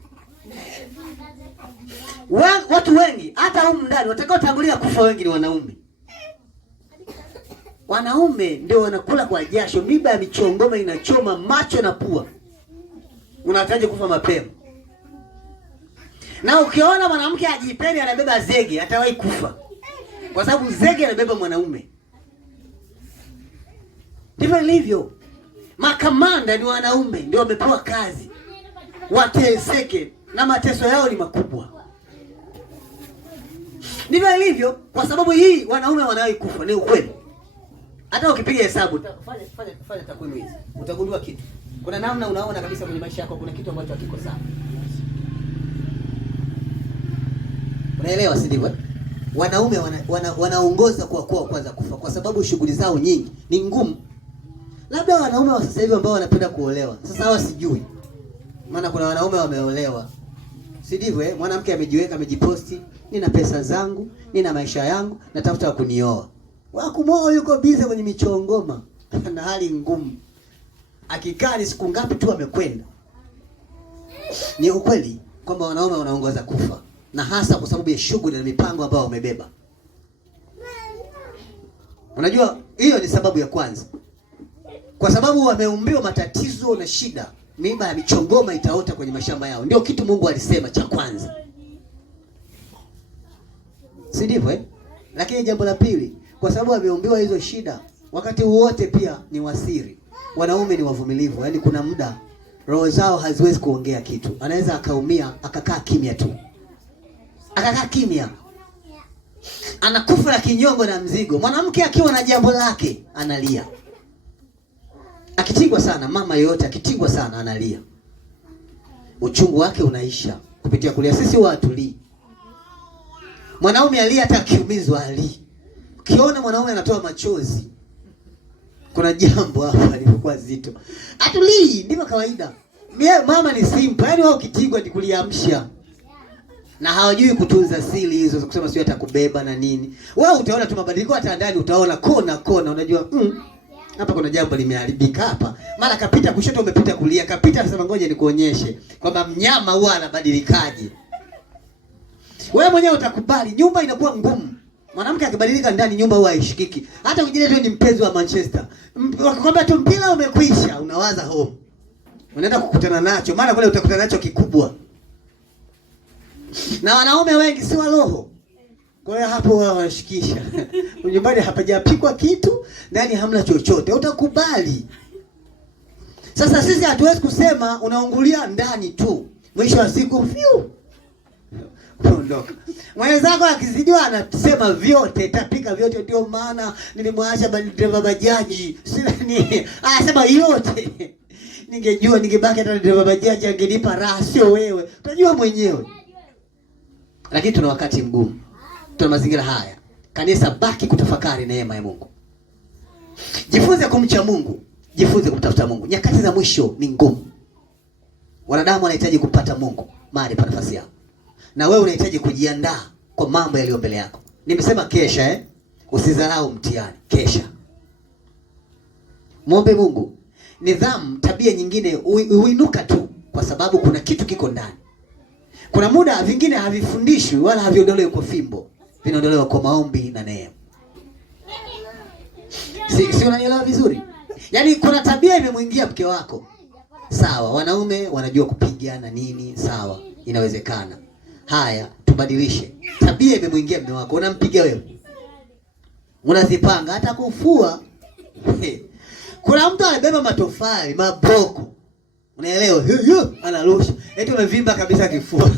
Watu wengi hata humu ndani watakao tangulia kufa wengi ni wanaume. Wanaume ndio wanakula kwa jasho, miba ya michongoma inachoma macho na pua. Unahitaji kufa mapema. Na ukiona mwanamke ajipendi anabeba zege, atawahi kufa. Kwa sababu zege anabeba mwanaume. Ndivyo ilivyo. Makamanda ni wanaume, ndio wamepewa kazi. Wateseke na mateso yao ni makubwa. Ndivyo ilivyo, kwa sababu hii wanaume wanawahi kufa, ni ukweli. Hata ukipiga hesabu, fanya takwimu hizi, utagundua kitu. Kuna namna unaona kabisa kwenye maisha yako kuna kitu ambacho hakiko sawa. Unaelewa si ndivyo? Wanaume wanaongoza kwa kwanza kufa kwa sababu shughuli zao nyingi ni ngumu. Labda wanaume wa sasa hivi ambao wanapenda kuolewa. Sasa hawa sijui. Maana kuna wanaume wameolewa. Si ndivyo eh? Mwanamke amejiweka, amejiposti, nina pesa zangu, nina maisha yangu, natafuta kunioa. Wakumwoa yuko busy kwenye michongoma na hali ngumu. Akikaa ni siku ngapi tu amekwenda. Ni ukweli kwamba wanaume wanaongoza kufa, na hasa kwa sababu ya shughuli na mipango ambayo wamebeba. Unajua hiyo ni sababu ya kwanza. Kwa sababu wameumbiwa matatizo na shida, miiba ya michongoma itaota kwenye mashamba yao. Ndio kitu Mungu alisema cha kwanza. Si ndivyo eh? Lakini jambo la pili, kwa sababu wameumbiwa hizo shida, wakati wote pia ni wasiri. Wanaume ni wavumilivu, yaani kuna muda roho zao haziwezi kuongea kitu. Anaweza akaumia, akakaa kimya tu. Akakaa kimya. Anakufa na kinyongo na mzigo. Mwanamke akiwa na jambo lake analia. Akitingwa sana, mama yoyote akitingwa sana analia. Uchungu wake unaisha kupitia kulia. Sisi watulii. Mwanaume alia hata akiumizwa ali. Ukiona mwanaume anatoa machozi, kuna jambo hapa lilikuwa zito. Atulii, ndivyo kawaida. Mama ni simple, yaani wao kitingwa ni kuliamsha. Na hawajui kutunza siri hizo za kusema sio atakubeba na nini. Wewe utaona tu mabadiliko hata ndani, utaona kona unajua hapa kuna jambo limeharibika hapa. Mara kapita kushoto umepita kulia, kapita anasema ngoja nikuonyeshe kwamba mnyama huwa anabadilikaje. Wewe mwenyewe utakubali, nyumba inakuwa ngumu. Mwanamke akibadilika ndani nyumba huwa haishikiki. Hata ukijile tu ni mpenzi wa Manchester, wakikwambia tu mpira umekwisha, unawaza home. Unaenda kukutana nacho, maana kule utakutana nacho kikubwa. Na wanaume wengi si wa roho. Kwa hiyo hapo wao wanashikisha. Nyumbani hapajapikwa kitu, ndani hamna chochote. Utakubali. Sasa sisi hatuwezi kusema unaungulia ndani tu. Mwisho wa siku ondoka. Mwenzako akizidiwa anasema vyote, tapika vyote, ndio maana nilimwacha dereva bajaji. Sisi anasema yote. Ningejua ningebaki hata dereva bajaji angenipa raha, sio wewe. Utajua mwenyewe. Lakini tuna wakati mgumu. Tuna mazingira haya. Kanisa baki kutafakari neema ya Mungu. Jifunze kumcha Mungu, jifunze kumtafuta Mungu. Nyakati za mwisho ni ngumu. Wanadamu wanahitaji kupata Mungu mahali pa nafasi yao. Na wewe unahitaji kujiandaa kwa mambo yaliyo mbele yako. Nimesema kesha Usidharau mtihani, kesha. Muombe Mungu. Nidhamu, tabia nyingine uinuka tu kwa sababu kuna kitu kiko ndani. Kuna muda vingine havifundishwi wala haviondolewi kwa fimbo. Vinaondolewa kwa maombi na neema. Si unanielewa vizuri? Yaani kuna tabia imemwingia mke wako. Sawa, wanaume wanajua kupigana nini, sawa, inawezekana. Haya, tubadilishe. Tabia imemwingia mume wako, unampiga wewe. Unazipanga hata kufua. Kuna mtu anabeba matofali, maboko. Unaelewa? Anarusha. Eti umevimba kabisa kifua.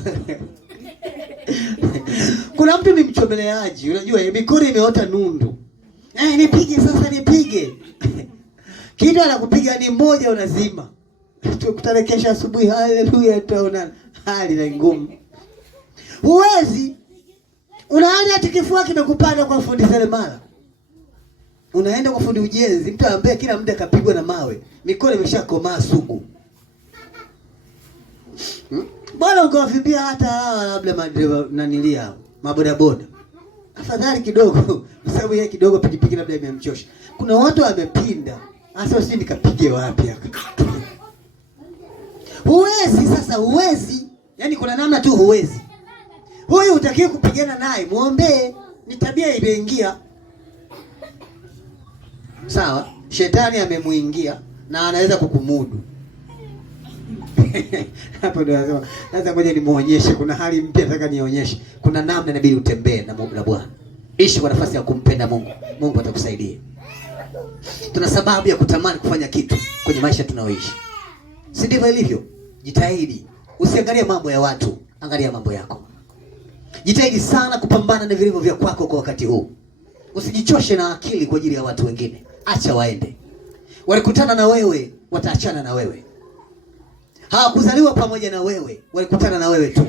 Kuna mtu ni mchomeleaji, unajua mikono imeota nundu. Nipige sasa, nipige. Kitu anakupiga ni mmoja unazima. Tukutane kesho asubuhi, haleluya, tutaonana. Hali ni ngumu. Huwezi. Unaanza hata kifua kimekupanda kwa fundi seremala. Unaenda kwa fundi ujenzi, mtu ambaye kila muda kapigwa na mawe. Mikono imeshakomaa sugu. Bwana ukawafimbia hata labda madereva nanilia, mabodaboda. Afadhali kidogo, sababu yeye kidogo pikipiki labda imemchosha. Kuna watu wamepinda. Sasa sisi nikapige wapi hapa? Huwezi sasa, huwezi. Yaani kuna namna tu huwezi. Huyu utakiwa kupigana naye, muombe. Ni tabia imeingia. Sawa? Shetani amemuingia na anaweza kukumudu. Hapo ndio nasema, sasa ngoja nimuonyeshe, kuna hali mpya nataka nionyeshe. Kuna namna inabidi utembee na Mungu na Bwana. Ishi kwa nafasi ya kumpenda Mungu. Mungu atakusaidia. Tuna sababu ya kutamani kufanya kitu kwenye maisha tunayoishi. Si ndivyo ilivyo? Jitahidi. Usiangalie mambo ya watu, angalia mambo yako. Jitahidi sana kupambana na vilivyo vya kwako kwa wakati huu. Usijichoshe na akili kwa ajili ya watu wengine. Acha waende. Walikutana na wewe, wataachana na wewe. Hawakuzaliwa pamoja na wewe, walikutana na wewe tu.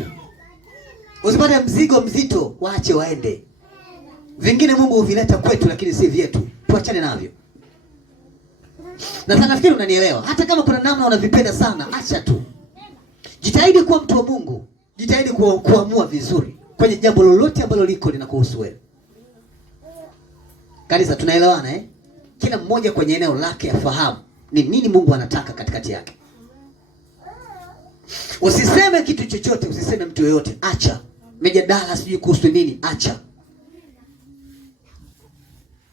Usipate mzigo mzito, waache waende. Vingine Mungu huvileta kwetu lakini si vyetu. Tuachane navyo. Na sana nafikiri unanielewa. Hata kama kuna namna unavipenda sana, acha tu. Jitahidi kuwa mtu wa Mungu. Jitahidi kuamua vizuri kwenye jambo lolote ambalo liko linakuhusu wewe. Kanisa, tunaelewana Kila mmoja kwenye eneo lake afahamu ni nini Mungu anataka katikati yake. Usiseme kitu chochote, usiseme mtu yoyote, acha. Mjadala sijui kuhusu nini, acha.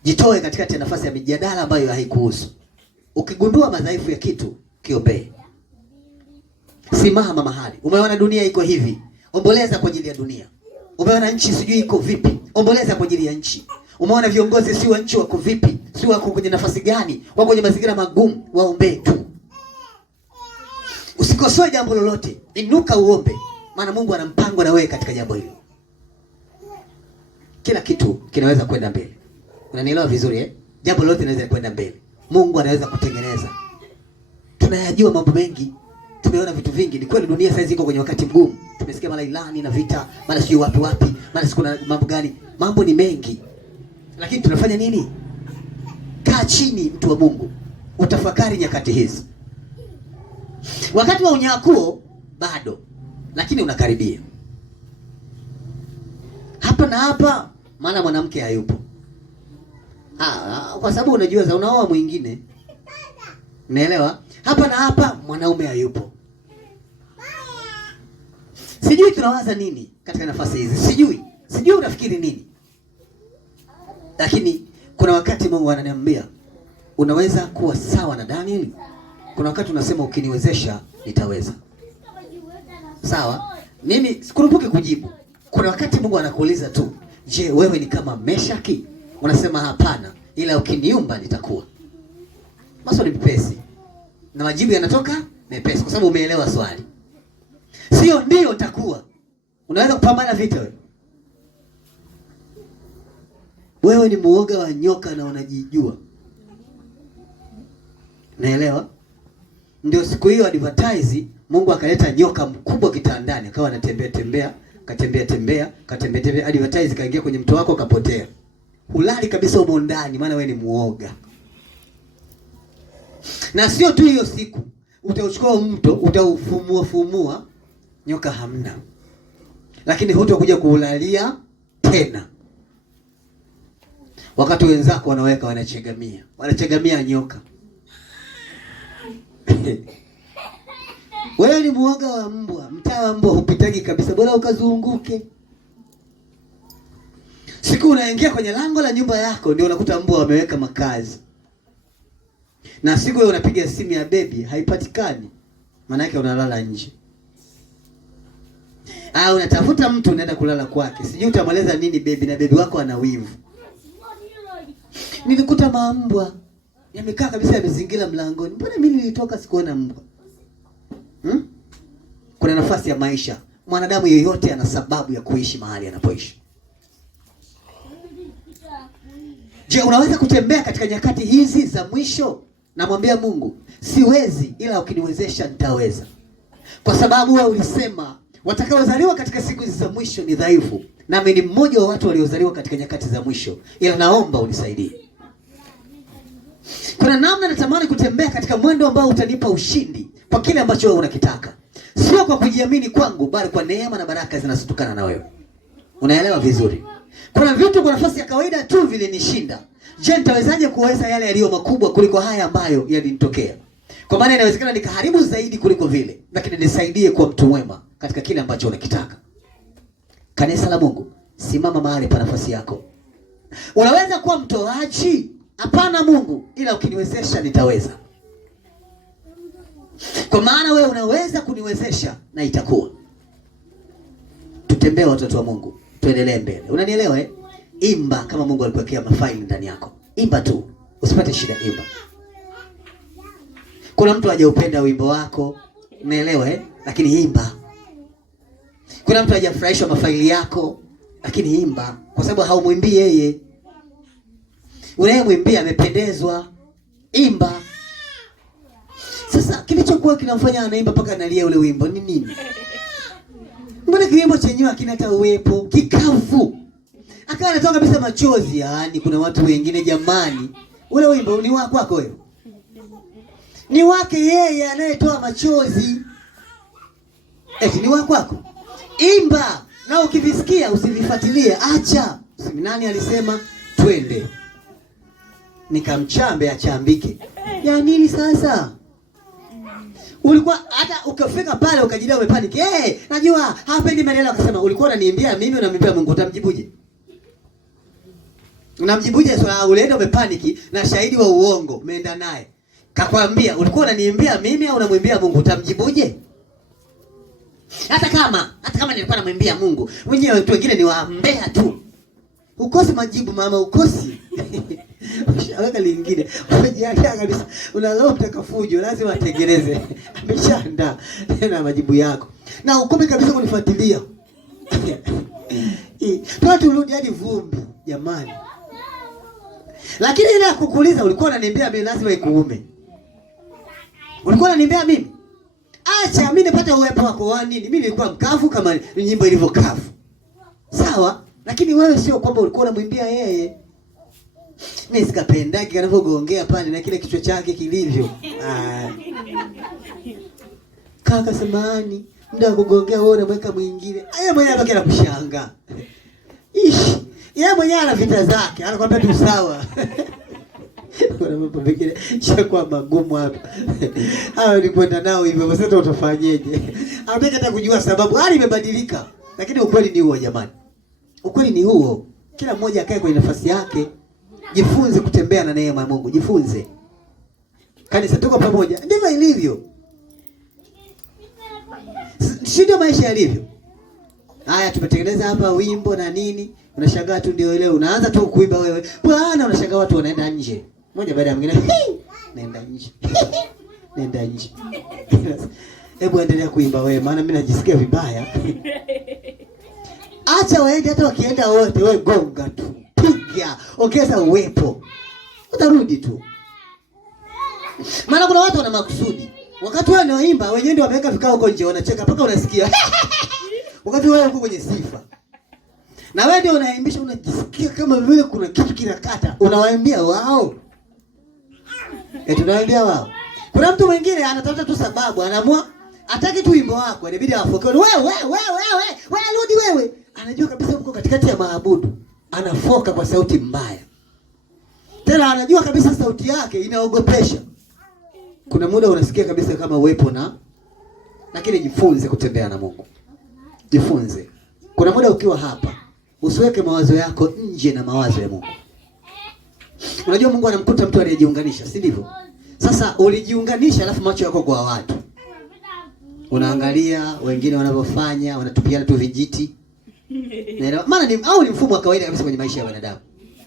Jitoe katikati ya nafasi ya mijadala ambayo haikuhusu. Ukigundua madhaifu ya kitu, kiombee. Simama mahali. Umeona dunia iko hivi, omboleza kwa ajili ya dunia. Umeona nchi sijui iko vipi, omboleza kwa ajili ya nchi. Umeona viongozi si wa nchi wako vipi, si wako kwenye nafasi gani, wako kwenye mazingira magumu, waombee tu. Usikosoe jambo lolote, inuka uombe, maana Mungu ana mpango na wewe katika jambo hilo. Kila kitu kinaweza kwenda mbele. Unanielewa vizuri Jambo lolote linaweza kwenda mbele. Mungu anaweza kutengeneza. Tunayajua mambo mengi. Tumeona vitu vingi. Ni kweli dunia sasa iko kwenye wakati mgumu. Tumesikia mara ilani na vita, mara sio wapi, mara sikuna mambo gani. Mambo ni mengi. Lakini tunafanya nini? Kaa chini mtu wa Mungu. Utafakari nyakati hizi. Wakati wa unyakuo bado, lakini unakaribia. Hapa na hapa maana mwanamke hayupo. Kwa sababu unajua za unaoa mwingine. Unaelewa? Hapa na hapa mwanaume hayupo. Sijui tunawaza nini katika nafasi hizi. Sijui unafikiri nini. Lakini kuna wakati Mungu ananiambia unaweza kuwa sawa na Daniel. Kuna wakati unasema ukiniwezesha nitaweza. Sawa? Mimi sikurupuki kujibu. Kuna wakati Mungu anakuuliza tu, je, wewe ni kama Meshaki? Unasema hapana, ila ukiniumba nitakuwa. Maswali mepesi. Na majibu yanatoka mepesi kwa sababu umeelewa swali. Sio ndio nitakuwa. Unaweza kupambana vita wewe. Wewe ni muoga wa nyoka na unajijua. Naelewa? Ndio siku hiyo advertise Mungu akaleta nyoka mkubwa kitandani, akawa anatembea, katembea, advertise kaingia kwenye mto wako kapotea. Hulali kabisa huko ndani maana wewe ni muoga. Na sio tu hiyo siku, utauchukua mto, utaufumua, nyoka hamna. Lakini hutakuja kuulalia tena. Wakati wenzako wanaweka wanachegamia nyoka. Wewe ni muoga wa mbwa, mtaa wa mbwa hupitagi kabisa, bora ukazunguke. Siku unaingia kwenye lango la nyumba yako ndio unakuta mbwa wameweka makazi. Na siku hiyo unapiga simu ya baby haipatikani. Maana yake unalala nje. Unatafuta mtu unaenda kulala kwake. Sijui utamweleza nini baby, na baby wako ana wivu. Nilikuta mambwa yamekaa kabisa, yamezingira mlangoni. Mbona mimi nilitoka sikuona mbwa? Kuna nafasi ya maisha. Mwanadamu yeyote ana sababu ya kuishi mahali anapoishi. Je, unaweza kutembea katika nyakati hizi za mwisho? Namwambia Mungu, siwezi, ila ukiniwezesha nitaweza. Kwa sababu wewe ulisema watakaozaliwa katika siku hizi za mwisho ni dhaifu. Nami ni mmoja wa watu waliozaliwa katika nyakati za mwisho. Ila naomba unisaidie. Kuna namna natamani kutembea katika mwendo ambao utanipa ushindi kwa kile ambacho wewe unakitaka. Sio kwa kujiamini kwangu, bali kwa neema na baraka zinazotokana na wewe. Unaelewa vizuri? Kuna vitu kwa nafasi ya kawaida tu vilinishinda. Je, nitawezaje kuweza yale yaliyo makubwa kuliko haya ambayo yalinitokea? Kwa maana inawezekana nikaharibu zaidi kuliko vile. Lakini nisaidie kuwa mtu mwema katika kile ambacho unakitaka. Kanisa la Mungu, simama mahali pa nafasi yako. Unaweza kuwa mtoaji? Hapana Mungu, ila ukiniwezesha nitaweza. Kwa maana wewe unaweza kuniwezesha na itakuwa. Tutembee watoto wa Mungu. Tuendelee mbele. Unanielewa eh? Imba kama Mungu alikuwekea mafaili ndani yako. Imba tu. Usipate shida, imba. Kuna mtu hajaupenda wimbo wako, unaelewa eh? Lakini imba. Kuna mtu hajafurahishwa mafaili yako, lakini imba kwa sababu haumwimbii yeye. Unayemwimbia amependezwa. Imba. Sasa kilichokuwa kinamfanya anaimba mpaka analia ule wimbo ni nini? Mbona kiwimbo chenyewe hakina hata uwepo, kikavu. Akawa anatoka kabisa machozi. Yaani kuna watu wengine jamani, ule wimbo ni wako wako wewe. Ni wake yeye anayetoa machozi. Eti ni wako wako. Imba, na ukivisikia usivifuatilie, acha. Nani alisema twende nikamchambe achambike? Ya nini sasa? Ulikuwa hata ukafika pale ukajidai umepaniki. Najua hapendi maneno, akasema ulikuwa unaniambia mimi unamwambia Mungu, utamjibuje? Unamjibuje swala ulienda umepaniki na shahidi wa uongo umeenda naye. Kakwambia ulikuwa unaniambia mimi au unamwambia Mungu, utamjibuje? Hata kama nilikuwa namwambia Mungu, wenyewe watu wengine ni waambea tu. Ukosi majibu mama, ukosi. Weka lingine. Umejiandaa kabisa. Unalao mtakafujo, lazima atengeneze. Ameshaandaa tena majibu yako. Na ukome kabisa kunifuatilia. Turudi hadi vumbi, jamani. Lakini ile kukuuliza ulikuwa unaniambia mimi lazima ikuume. Ulikuwa unaniambia mimi? Acha mimi nipate uwepo wako wa nini? Mimi nilikuwa mkavu kama nyimbo ilivyo kavu. Sawa? Lakini wewe sio kwamba ulikuwa unamwimbia yeye. Mimi sikapendaki kanavyoongea pale na kile kichwa chake kilivyo. Kaka samani, muda wa kugongea wewe unamweka mwingine. Yeye mwenyewe anataka kushangaa. Yeye mwenyewe ana vita zake, anakuambia tu sawa. Kuna mambo mengine shakuwa magumu hapa. Hao ni kwenda nao hivyo, sasa utafanyeje? Anataka hata kujua sababu. Hali imebadilika. Lakini ukweli ni huo jamani. Ukweli ni huo. Kila mmoja akae kwenye nafasi yake. Jifunze kutembea na neema ya Mungu. Jifunze. Kanisa tuko pamoja. Ndivyo ilivyo. Ndio maisha yalivyo. Haya tumetengeneza hapa wimbo na nini. Unashangaa tu ndio ile unaanza tu kuimba wewe. Bwana unashangaa watu wanaenda nje. Mmoja baada ya mwingine naenda nje. Nenda nje. Hebu endelea kuimba wewe maana mimi najisikia vibaya. Acha waende, hata wakienda wote wewe gonga tu. Piga, ongeza uwepo. Utarudi tu. Maana kuna watu wana makusudi. Wakati wewe unaimba, wenyewe ndio wameweka vikao huko nje wanacheka mpaka unasikia. Wakati wewe uko kwenye sifa. Na wewe ndio unaimbisha unajisikia kama vile kuna kitu kinakata. Unawaambia wao. Tunawaambia wao. Kuna mtu mwingine anatafuta tu sababu, anaamua hataki tu wimbo wako, inabidi afoke. Wewe rudi wewe. Anajua kabisa uko katikati ya maabudu. Anafoka kwa sauti mbaya. Tena anajua kabisa sauti yake inaogopesha. Kuna muda unasikia kabisa kama uwepo na, lakini jifunze kutembea na Mungu. Jifunze. Kuna muda ukiwa hapa, usiweke mawazo yako nje na mawazo ya Mungu. Unajua Mungu anamkuta mtu aliyejiunganisha, si ndivyo? Sasa ulijiunganisha alafu macho yako kwa watu. Unaangalia wengine wanavyofanya, wanatupiana tu vijiti. Maana ni mfumo wa kawaida kabisa kwenye maisha ya wanadamu.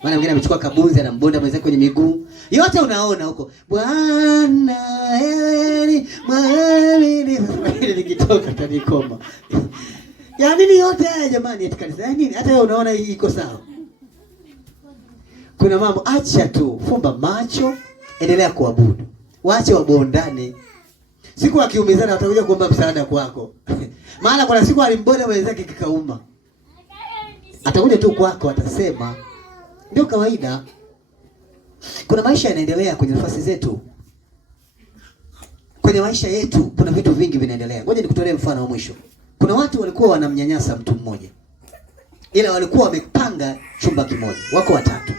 Maana mwingine amechukua kabunzi anambonda mwenzake kwenye miguu. Yote unaona huko. Bwana heri mwamini nikitoka tanikoma. Ya nini yote haya jamani eti kanisa? Ya nini? Hata wewe unaona hii iko sawa. Kuna mambo acha tu, fumba macho, endelea kuabudu. Waache wabondane. Siku akiumizana watakuja kuomba msaada kwako. Maana kuna siku alimbonda mwenzake kikauma. Atakuja tu kwako atasema. Ndio kawaida. Kuna maisha yanaendelea kwenye nafasi zetu. Kwenye maisha yetu kuna vitu vingi vinaendelea. Ngoja nikutolee mfano wa mwisho. Kuna watu walikuwa wanamnyanyasa mtu mmoja. Ila walikuwa wamepanga chumba kimoja. Wako watatu.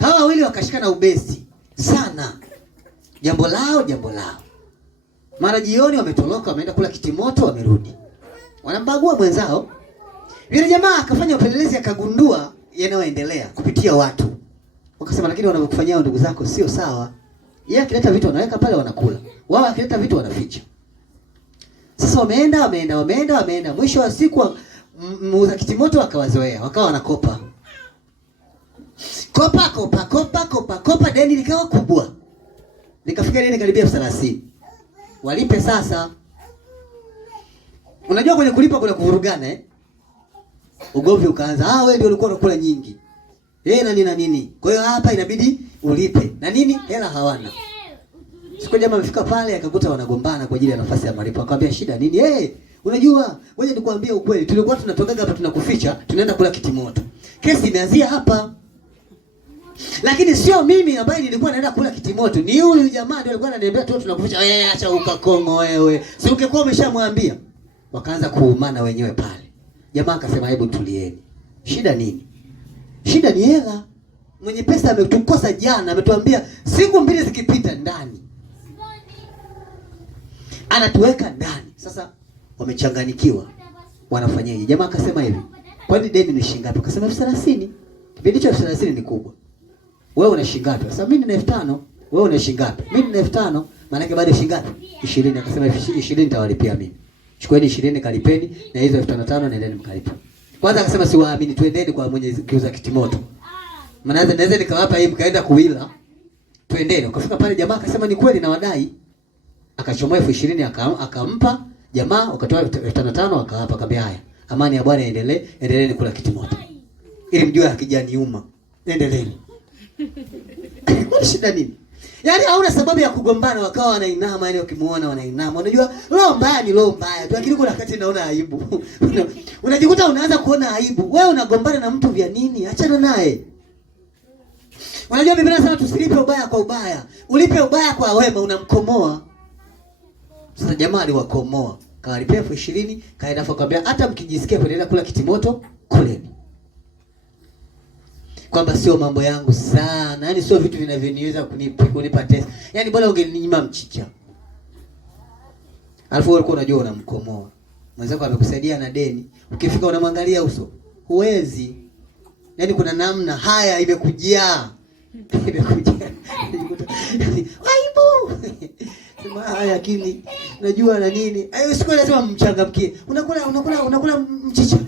Hawa wawili wakashikana ubesi sana. Jambo lao. Mara jioni wametoroka, wameenda kula kitimoto, wamerudi. Wanambagua mwenzao. Yule jamaa akafanya upelelezi akagundua yanayoendelea kupitia watu. Wakasema lakini wanavyokufanyia ndugu zako sio sawa. Yeye akileta vitu wanaweka pale wanakula. Wao akileta vitu wanaficha. Sasa wameenda. Mwisho wa siku muuza kitimoto akawazoea, wakawa wanakopa. Kopa deni likawa kubwa. Nikafika deni karibia 30. Walipe sasa. Unajua kwenye kulipa kuna kuvurugana Ugomvi ukaanza. Wewe ndio ulikuwa unakula nyingi. Na nini. Kwa hiyo hapa inabidi ulipe. Na nini? Hela hawana. Siku jamaa amefika pale akakuta wanagombana kwa ajili ya nafasi ya malipo. Akamwambia shida nini? Unajua, wewe nikwambie ukweli. Tulikuwa tunatokaga hapa tunakuficha, tunaenda kula kitimoto. Kesi imeanzia hapa. Lakini sio mimi ambaye nilikuwa naenda kula kitimoto. Ni huyu jamaa ndio alikuwa ananiambia tu tunakuficha. Acha ukakongo wewe. Si ungekuwa umeshamwambia. Wakaanza kuumana wenyewe pale. Jamaa akasema hebu tulieni. Shida nini? Shida ni hela. Mwenye pesa ametukosa jana, ametuambia siku 2 zikipita ndani. Anatuweka ndani. Sasa wamechanganyikiwa. Wanafanyaje? Jamaa akasema hivi. Kwani deni ni shilingi ngapi? Akasema 30. Kipindi cha 30 ni kubwa. Wewe una shilingi ngapi? Sasa mimi nina 5000. Wewe una shilingi ngapi? Mimi nina 5000. Maana yake bado shilingi ngapi? 20. Akasema 20 nitawalipia mimi. Chukueni 20 kalipeni na hizo 5500 naendeni mkalipe. Kwanza akasema siwaamini, twendeni kwa mwenye kiuza kitimoto. Maana naweza nikawapa hii mkaenda kuwila. Twendeni. Ukafika pale jamaa akasema ni kweli na wadai. Akachomoa 20,000 akampa jamaa, wakatoa 5500 akawapa, akamwambia haya. Amani ya Bwana endeleeni kula kitimoto. Ili mjue hakijaniuma. Endeleeni. Kwa shida nini? Yaani hauna sababu ya kugombana, wakawa wanainama, yani ukimuona wanainama. Unajua roho mbaya ni roho mbaya tu, lakini kuna wakati naona aibu. Unajikuta unaanza kuona aibu. Wewe unagombana na mtu vya nini? Achana naye. Unajua Biblia inasema tusilipe ubaya kwa ubaya. Ulipe ubaya kwa wema, unamkomoa. Sasa jamaa aliwakomoa. Kawalipia 20,000, kaenda akamwambia hata mkijisikia kuendelea kula kitimoto, kuleni. Kwamba sio mambo yangu sana. Yaani sio vitu vinavyoniweza kunipa tesa. Yaani bora ungeninyima mchicha. Alafu wewe ulikuwa unajua unamkomoa. Mwenzako amekusaidia na deni. Ukifika unamwangalia uso. Huwezi. Yaani kuna namna haya imekujia. Imekujia. Aibu. Sema haya lakini najua na nini. Hayo siku lazima mchangamkie. Unakula mchicha.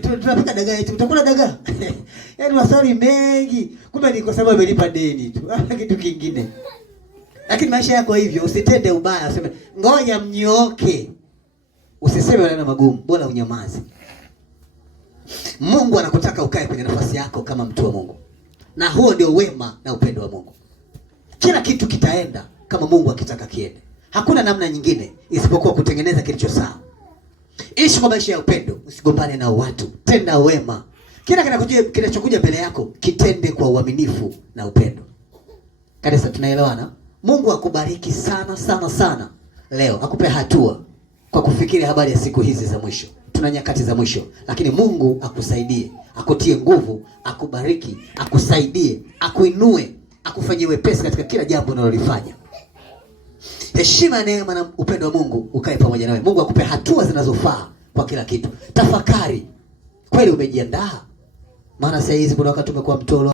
Tunapika dagaa eti utakula dagaa. Yaani maswali mengi. Kumbe ni kwa sababu amelipa deni tu. Kitu kingine. Lakini maisha yako hivyo, usitende ubaya, useme ngoja mnyooke. Usiseme maneno magumu, bora unyamaze. Mungu anakutaka ukae kwenye nafasi yako kama mtu wa Mungu. Na huo ndio wema na upendo wa Mungu. Kila kitu kitaenda kama Mungu akitaka kiende. Hakuna namna nyingine isipokuwa kutengeneza kilicho sawa. Ishi kwa maisha ya upendo, usigombane na watu, tenda wema. Kila kinachokuja mbele yako kitende kwa uaminifu na upendo. Kanisa, tunaelewana? Mungu akubariki sana sana sana. Leo akupe hatua kwa kufikiri habari ya siku hizi za mwisho. Tuna nyakati za mwisho, lakini Mungu akusaidie, akutie nguvu, akubariki, akusaidie, akuinue, akufanyie wepesi katika kila jambo unalolifanya. Heshima, neema na upendo wa Mungu ukae pamoja nawe. Mungu akupe hatua zinazofaa kwa kila kitu. Tafakari, kweli umejiandaa? Maana sasa hizi kuna wakati umekuwa mtoro.